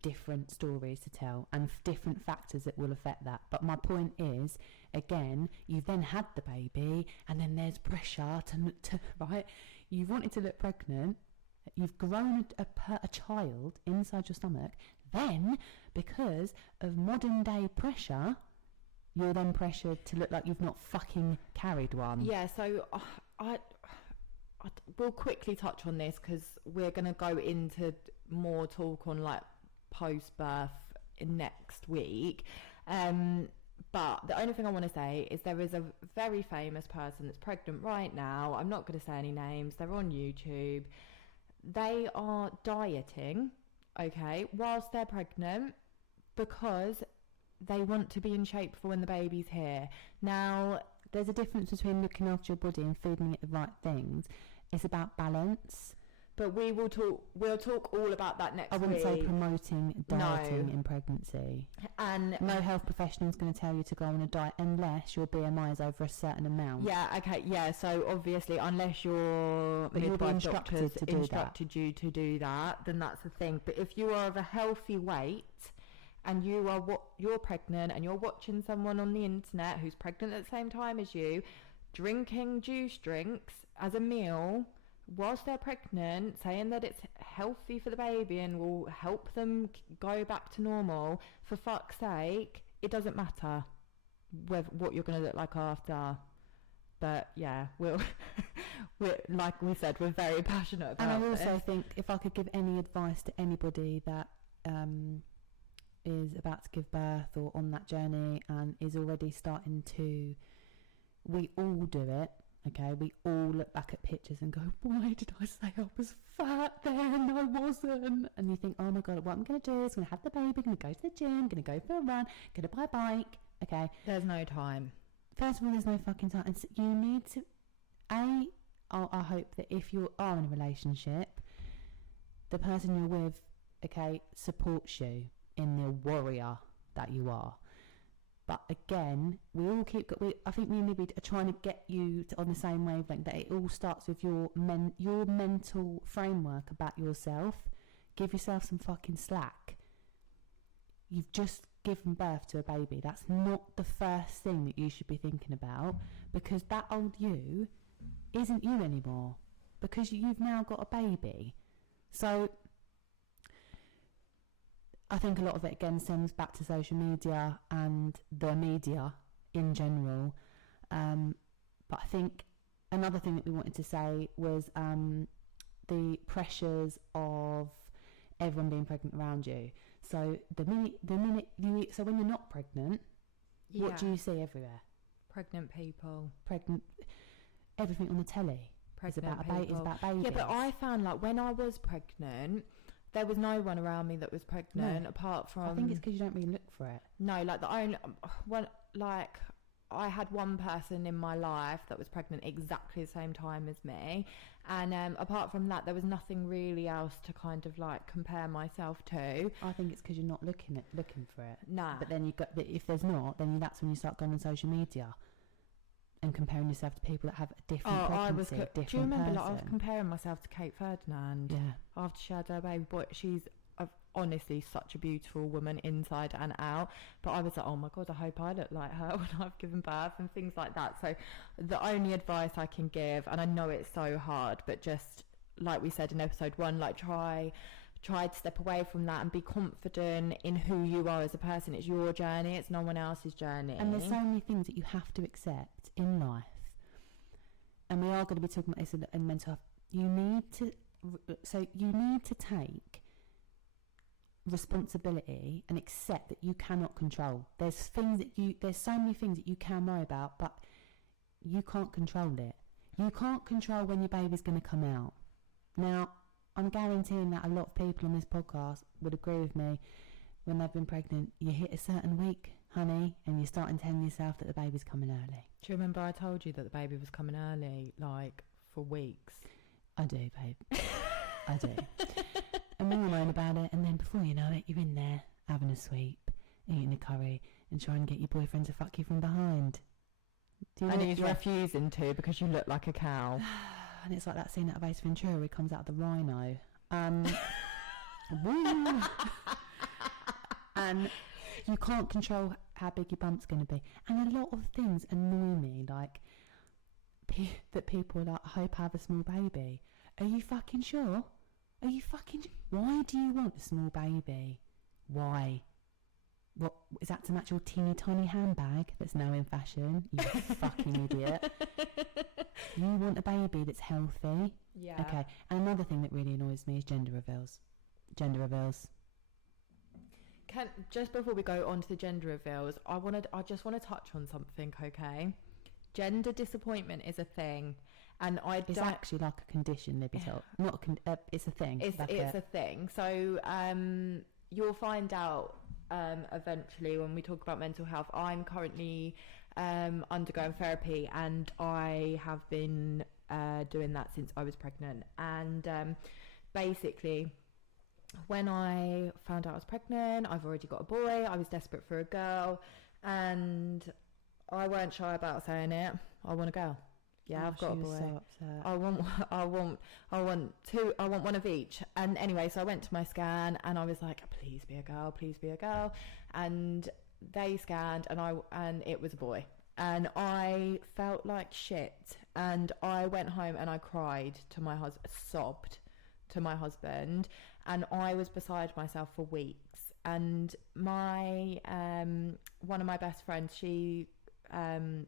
different stories to tell and different factors that will affect that. But my point is, again, you've then had the baby, and then there's pressure to right, you've wanted to look pregnant, you've grown a child inside your stomach, then because of modern day pressure, you're then pressured to look like you've not fucking carried one. Yeah, so I we'll quickly touch on this because we're going to go into more talk on like post-birth next week. But the only thing I want to say is there is a very famous person that's pregnant right now. I'm not going to say any names. They're on YouTube. They are dieting, okay, whilst they're pregnant because they want to be in shape for when the baby's here. Now, there's a difference between looking after your body and feeding it the right things. It's about balance. But we'll talk all about that next week. I wouldn't say promoting dieting in pregnancy. And no health professional is going to tell you to go on a diet unless your BMI is over a certain amount. Yeah, okay, yeah. So obviously, unless your midwife doctors instructed you to do that, then that's the thing. But if you are of a healthy weight and you're pregnant and you're watching someone on the internet who's pregnant at the same time as you, drinking juice drinks as a meal whilst they're pregnant, saying that it's healthy for the baby and will help them go back to normal, for fuck's sake, it doesn't matter what you're going to look like after. But yeah, we're like we said, we're very passionate about this. And I also this. think if I could give any advice to anybody that is about to give birth or on that journey and is already starting to, we all do it. Okay, we all look back at pictures and go, why did I say I was fat then? I wasn't. And you think, oh my God, what I'm going to do is I'm going to have the baby, I'm going to go to the gym, I'm going to go for a run, going to buy a bike. Okay. There's no time. First of all, there's no fucking time. And so you need to, I hope that if you are in a relationship, the person you're with, okay, supports you in the warrior that you are. But again, I think we maybe are trying to get you on the same wavelength, that it all starts with your mental framework about yourself. Give yourself some fucking slack. You've just given birth to a baby. That's not the first thing that you should be thinking about, because that old you isn't you anymore, because you've now got a baby. So I think a lot of it again stems back to social media and the media in general. But I think another thing that we wanted to say was the pressures of everyone being pregnant around you. So the minute so when you're not pregnant, what do you see everywhere? Pregnant people. Everything on the telly. Pregnant is about babies. Yeah, but I found like when I was pregnant, there was no one around me that was pregnant apart from... I think it's because you don't really look for it. No, like the only... Well, like, I had one person in my life that was pregnant exactly the same time as me. And apart from that, there was nothing really else to kind of like compare myself to. I think it's because you're not looking for it. Nah. But then if there's not, then that's when you start going on social media. and comparing yourself to people that have a different pregnancy, different do you remember person. like, I was comparing myself to Kate Ferdinand after she had her baby boy? She's honestly such a beautiful woman inside and out, but I was like, oh my god, I hope I look like her when I've given birth and things like that. So the only advice I can give, and I know it's so hard, but just like we said in episode 1, like try to step away from that and be confident in who you are as a person. It's your journey, it's no one else's journey, and there's so many things that you have to accept in life, and we are going to be talking about this in mental health. You need to take responsibility and accept that you cannot control. There's so many things that you can worry about, but you can't control it. You can't control when your baby's going to come out. Now, I'm guaranteeing that a lot of people on this podcast would agree with me. When they've been pregnant, you hit a certain week, honey, and you're starting telling yourself that the baby's coming early. Do you remember I told you that the baby was coming early, like, for weeks? I do, babe. I do. And we all moan about it, and then before you know it, you're in there having a sweep, eating a curry, and trying to get your boyfriend to fuck you from behind. And he's refusing to because you look like a cow. And it's like that scene out of Ace Ventura where he comes out of the rhino. Woo! And you can't control how big your bump's going to be. And a lot of things annoy me, like that people are like, I hope I have a small baby. Are you fucking sure? Why do you want a small baby? Why? What is that, to match your teeny tiny handbag that's now in fashion? You fucking idiot. You want a baby that's healthy. Yeah. Okay. And another thing that really annoys me is gender reveals. Just before we go on to the gender reveals, I just want to touch on something, okay? Gender disappointment is a thing. And it's actually like a condition, Libby. It's a thing. It's a thing. So you'll find out eventually when we talk about mental health. I'm currently undergoing therapy, and I have been doing that since I was pregnant. And basically, when I found out I was pregnant, I've already got a boy. I was desperate for a girl, and I weren't shy about saying it. I want a girl. Yeah, I've got a boy. So upset. I want two. I want one of each. And anyway, so I went to my scan, and I was like, please be a girl. And they scanned, and it was a boy. And I felt like shit. And I went home and I cried to my husband, sobbed to my husband, and I was beside myself for weeks. And my one of my best friends, she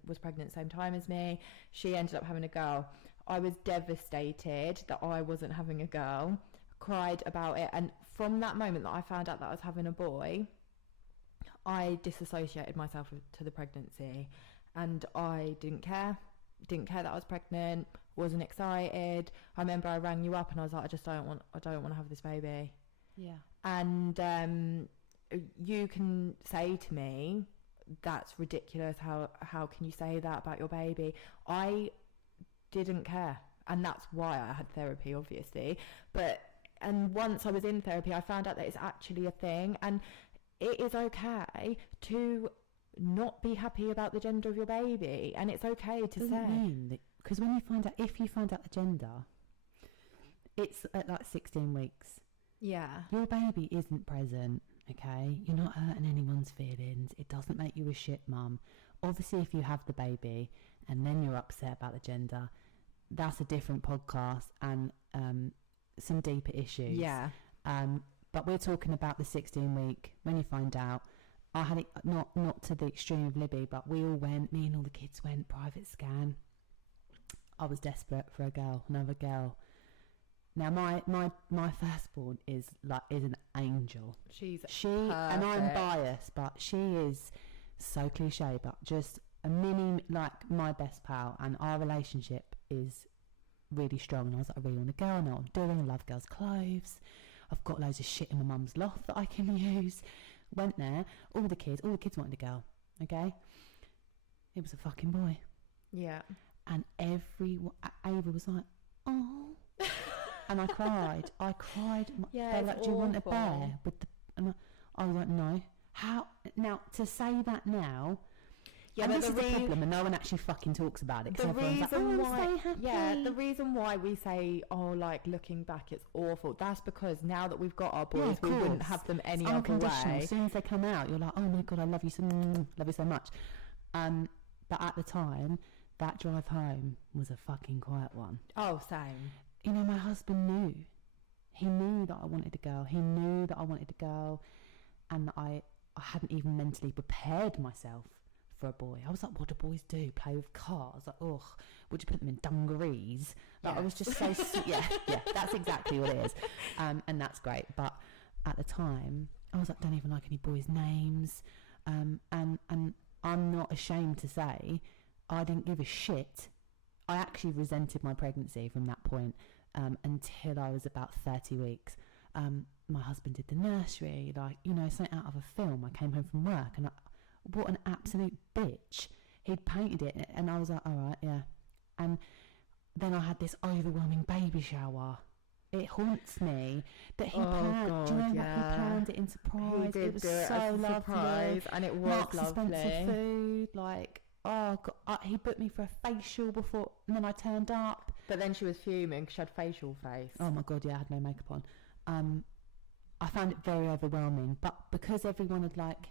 was pregnant at the same time as me. She ended up having a girl. I was devastated that I wasn't having a girl, cried about it, and from that moment that I found out that I was having a boy, I disassociated myself to the pregnancy, and I didn't care that I was pregnant, wasn't excited. I remember I rang you up and I was like, I don't want to have this baby. Yeah. And you can say to me, that's ridiculous, how can you say that about your baby? I didn't care, and that's why I had therapy, obviously. And once I was in therapy, I found out that it's actually a thing, and it is okay to not be happy about the gender of your baby, and it's okay to say. Because if you find out the gender, it's at like 16 weeks. Yeah. Your baby isn't present. Okay, you're not hurting anyone's feelings. It doesn't make you a shit mum. Obviously, if you have the baby and then you're upset about the gender, that's a different podcast and some deeper issues. Yeah. But we're talking about the 16-week, when you find out. I had it not to the extreme of Libby, but me and all the kids went private scan. I was desperate for another girl. Now my firstborn is an angel. She's perfect. And I'm biased, but she is so cliche, but just a mini, like, my best pal, and our relationship is really strong. And I was like, I really want a girl. I know what I'm doing. I love girls' clothes. I've got loads of shit in my mum's loft that I can use. Went there, all the kids wanted a girl. Okay, it was a fucking boy. Yeah. And Ava was like, oh. And I cried. Yeah, they're like, do you want a bear? And I was like, no. How? Now, to say that now, Yeah, and but this is the problem, and no one actually fucking talks about it. The reason why, happy. the reason why we say, oh, like looking back, it's awful. That's because now that we've got our boys, we wouldn't have them any other way. As soon as they come out, you're like, oh my god, I love you so much. But at the time, that drive home was a fucking quiet one. Oh, same. You know, my husband knew. He knew that I wanted a girl. He knew that I wanted a girl, and that I hadn't even mentally prepared myself for a boy. I was like, what do boys do? Play with cars? Like, ugh, would you put them in dungarees? Like, yes. I was just so yeah, that's exactly what it is, and that's great. But at the time, I was like, don't even like any boys' names, and I'm not ashamed to say I didn't give a shit. I actually resented my pregnancy from that point until I was about 30 weeks. My husband did the nursery, like, you know, something out of a film. I came home from work and what an absolute bitch. He'd painted it and I was like, all right, yeah. And then I had this overwhelming baby shower. It haunts me that he planned. God, do you know that he planned it in surprise? He did it was do it so as a lovely. surprise, and it was Marks and lovely. Spencer food, like, oh god, he booked me for a facial before, and then I turned up. But then she was fuming because she had facial face. Oh my god, yeah, I had no makeup on. I found it very overwhelming, but because everyone had like,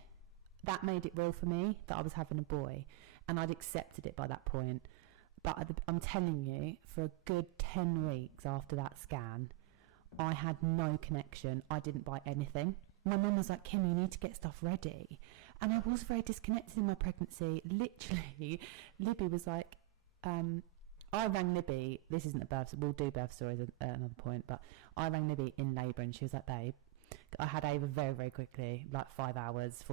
that made it real for me that I was having a boy, and I'd accepted it by that point. But I'm telling you, for a good 10 weeks after that scan, I had no connection. I didn't buy anything. My mum was like, Kim, you need to get stuff ready. And I was very disconnected in my pregnancy. Literally, Libby was like, I rang Libby. This isn't a birth, we'll do birth stories at another point, but I rang Libby in labour and she was like, babe, I had Ava very, very quickly, like 4 hours.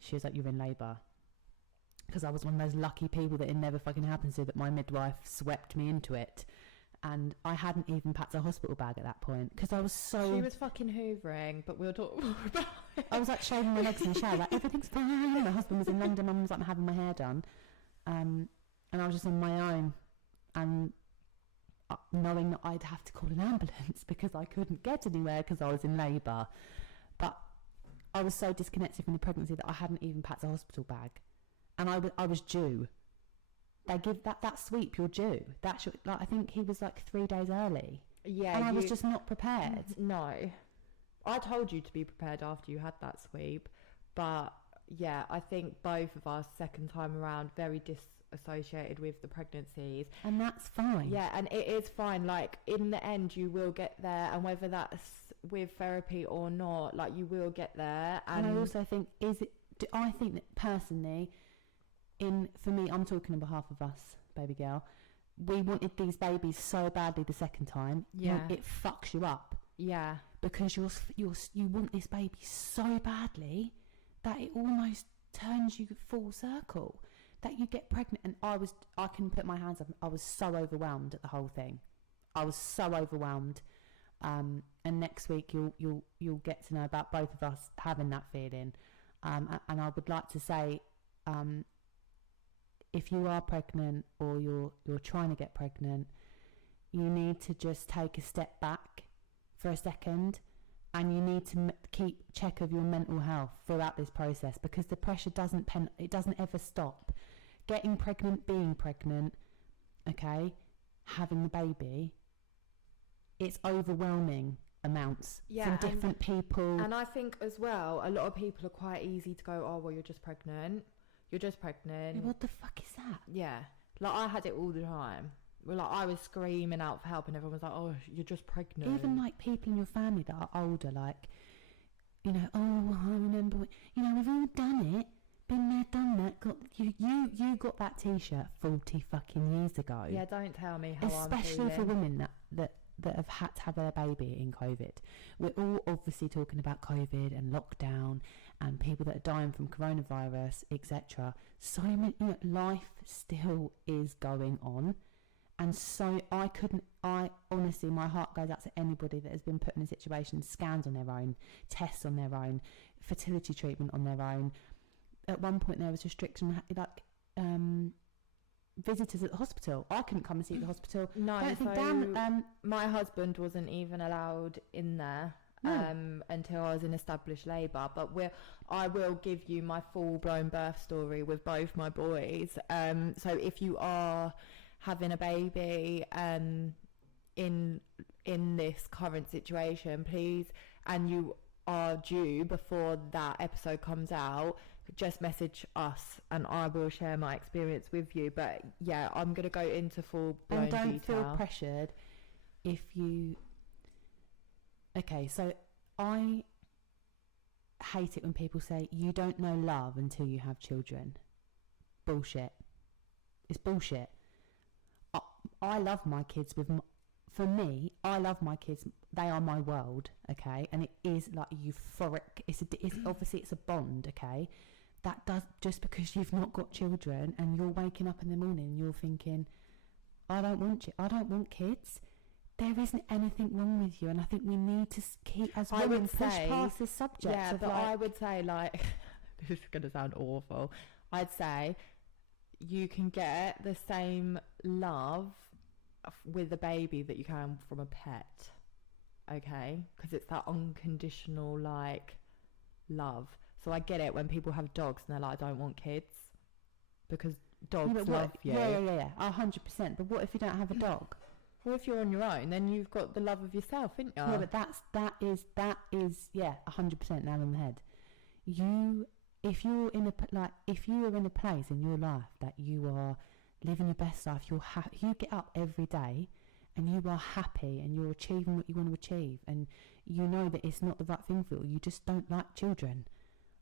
She was like, you're in labour. Because I was one of those lucky people that it never fucking happened to, that my midwife swept me into it. And I hadn't even packed a hospital bag at that point because I was so... She was fucking hoovering, but we'll talk more about it. I was like shaving my legs in the shower, like everything's fine. My husband was in London, Mum was like having my hair done. And I was just on my own. And knowing that I'd have to call an ambulance because I couldn't get anywhere because I was in labour. But I was so disconnected from the pregnancy that I hadn't even packed a hospital bag. And I was due. They give that sweep, you're due. That should, like, I think he was like 3 days early. Yeah, and I was just not prepared. No, I told you to be prepared after you had that sweep, but yeah, I think both of us second time around very disassociated with the pregnancies, and that's fine. Yeah, and it is fine. Like in the end, you will get there, and whether that's with therapy or not, like you will get there. And I also think I think that personally. For me, I'm talking on behalf of us, baby girl. We wanted these babies so badly the second time. Yeah, it fucks you up. Yeah, because you want this baby so badly that it almost turns you full circle. That you get pregnant, and I can put my hands up. I was so overwhelmed at the whole thing. I was so overwhelmed. And next week you'll get to know about both of us having that feeling. And I would like to say. If you are pregnant or you're trying to get pregnant, you need to just take a step back for a second, and you need to keep check of your mental health throughout this process, because the pressure doesn't ever stop. Getting pregnant, being pregnant, okay, having the baby, it's overwhelming amounts from different people. And I think as well, a lot of people are quite easy to go, oh well, you're just pregnant. You're just pregnant. Yeah, what the fuck is that? Yeah. Like, I had it all the time. Like, I was screaming out for help and everyone was like, oh, you're just pregnant. Even, like, people in your family that are older, like, you know, oh, I remember, you know, we've all done it. Been there, done that. You got that T-shirt 40 fucking years ago. Yeah, don't tell me how Especially I'm feeling. for women that have had to have their baby in COVID. We're all obviously talking about COVID and lockdown and people that are dying from coronavirus, etc. So many, you know, life still is going on. And so I honestly, my heart goes out to anybody that has been put in a situation, scans on their own, tests on their own, fertility treatment on their own. At one point there was restriction, like, visitors at the hospital. I couldn't come and see the hospital. No, my husband wasn't even allowed in there. until I was in established labour. But I will give you my full-blown birth story with both my boys. So if you are having a baby in this current situation, please, and you are due before that episode comes out, just message us and I will share my experience with you. But yeah, I'm going to go into full-blown detail. And don't feel pressured if you... Okay, so I hate it when people say you don't know love until you have children. Bullshit. It's bullshit. I love my kids for me, I love my kids. They are my world, okay? And it is like euphoric. It's obviously it's a bond, okay? That does, just because you've not got children and you're waking up in the morning and you're thinking, I don't want kids. There isn't anything wrong with you, and I think we need to keep, as women, push past this subject. Yeah, but I would say, like, this is going to sound awful. I'd say you can get the same love with a baby that you can from a pet, okay? Because it's that unconditional, like, love. So I get it when people have dogs and they're like, I don't want kids, because dogs love you. Yeah, 100%. But what if you don't have a dog? Well, if you're on your own, then you've got the love of yourself, haven't you? Yeah, but that is 100% nail on the head. If you are in a place in your life that you are living your best life, you get up every day and you are happy and you're achieving what you want to achieve, and you know that it's not the right thing for you. You just don't like children.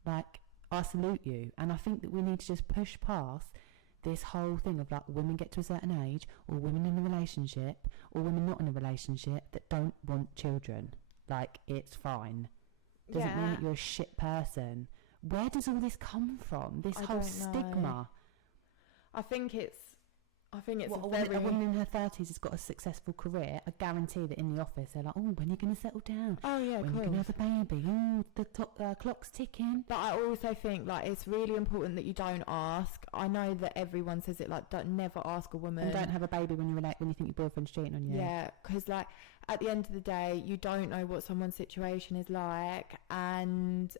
Like, I salute you, and I think that we need to just push past this whole thing of like women get to a certain age, or women in a relationship, or women not in a relationship that don't want children. Like, it's fine. Doesn't mean that you're a shit person. Where does all this come from? This whole stigma. I think it's a woman in her 30s has got a successful career. I guarantee that in the office they're like, oh, when are you going to settle down? Oh yeah, when are you going to have a baby? Oh, the clock's ticking. But I also think, like, it's really important that you don't ask. I know that everyone says it, like, never ask a woman. And don't have a baby when you think your boyfriend's cheating on you. Yeah, because, like, at the end of the day, you don't know what someone's situation is like, and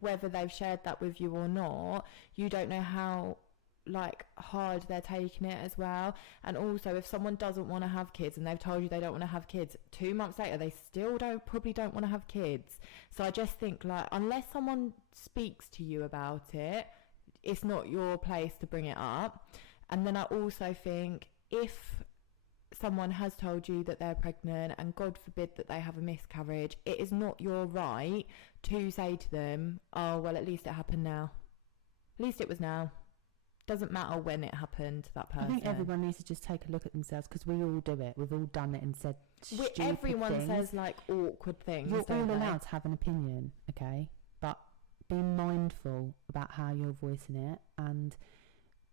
whether they've shared that with you or not, you don't know how, like, hard they're taking it as well. And also, if someone doesn't want to have kids and they've told you they don't want to have kids, 2 months later they still probably don't want to have kids. So I just think, like, unless someone speaks to you about it, it's not your place to bring it up. And then I also think, if someone has told you that they're pregnant and God forbid that they have a miscarriage, it is not your right to say to them, oh well, at least it happened now, at least it was now. Doesn't matter when it happened to that person. I think everyone needs to just take a look at themselves, because we all do it. We've all done it and said stupid everyone things. Says, like, awkward things. You're all allowed to have an opinion, okay? But be mindful about how you're voicing it, and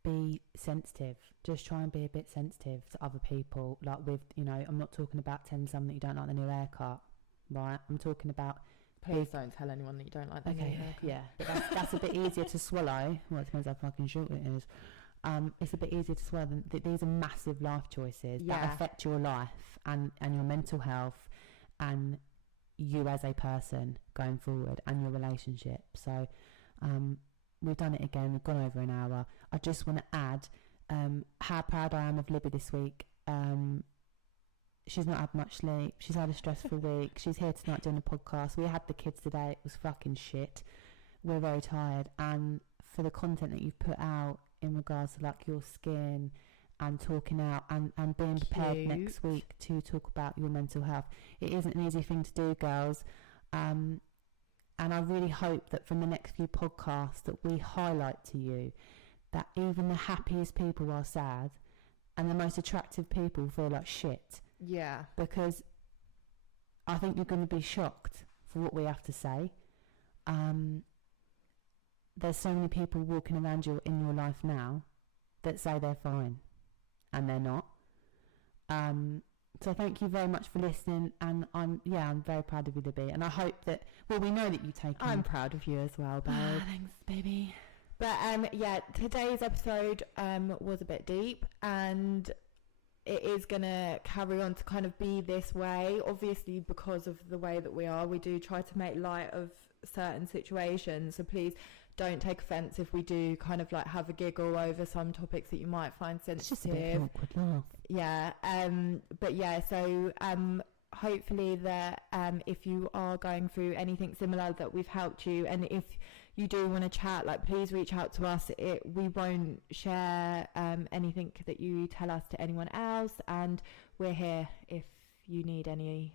be sensitive. Just try and be a bit sensitive to other people. Like, with, I'm not talking about telling someone that you don't like the new haircut, right? I'm talking about... Please don't tell anyone that you don't like the new haircut. Yeah, but that's a bit easier to swallow. Well, it depends how fucking short it is. It's a bit easier to swallow than these are massive life choices that affect your life and your mental health and you as a person going forward and your relationship. So we've done it again. We've gone over an hour. I just want to add how proud I am of Libby this week. She's not had much sleep. She's had a stressful week. She's here tonight doing a podcast. We had the kids today. It was fucking shit. We're very tired. And for the content that you've put out in regards to, like, your skin and talking out and being prepared next week to talk about your mental health, it isn't an easy thing to do, girls. And I really hope that from the next few podcasts that we highlight to you that even the happiest people are sad and the most attractive people feel like shit. Yeah. Because I think you're going to be shocked for what we have to say. There's so many people walking around you in your life now that say they're fine and they're not. So thank you very much for listening, and I'm very proud of you, Libby, and I hope that, well, we know that you take I'm proud of you as well, babe. Thanks, baby. But today's episode was a bit deep, and it is going to carry on to kind of be this way. Obviously, because of the way that we are, we do try to make light of certain situations. So please don't take offence if we do kind of like have a giggle over some topics that you might find sensitive. It's just a bit of an awkward laugh. Yeah. But yeah, so hopefully that if you are going through anything similar, that we've helped you. And if you do want to chat, like, please reach out to us. We won't share anything that you tell us to anyone else, and we're here if you need any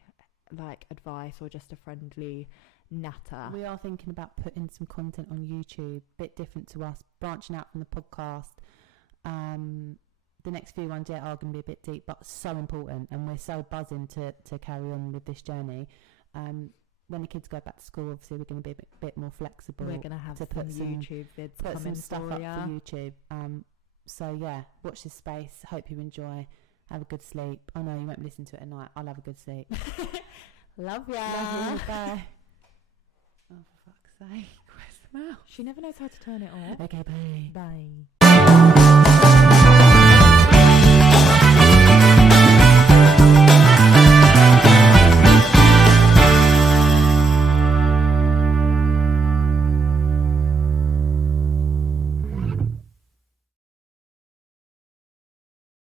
like advice or just a friendly natter. We are thinking about putting some content on YouTube, a bit different to us, branching out from the podcast. The next few ones are going to be a bit deep, but so important, and we're so buzzing to carry on with this journey. When the kids go back to school, obviously we're going to be a bit more flexible. We're going to have to some YouTube vids, put some stuff up ya. for YouTube. So yeah, watch this space. Hope you enjoy. Have a good sleep. I know you won't listen to it at night. I'll have a good sleep. Love ya. Love you. Bye. Oh, for fuck's sake! Where's the mouse? She never knows how to turn it off. Okay, bye. Bye.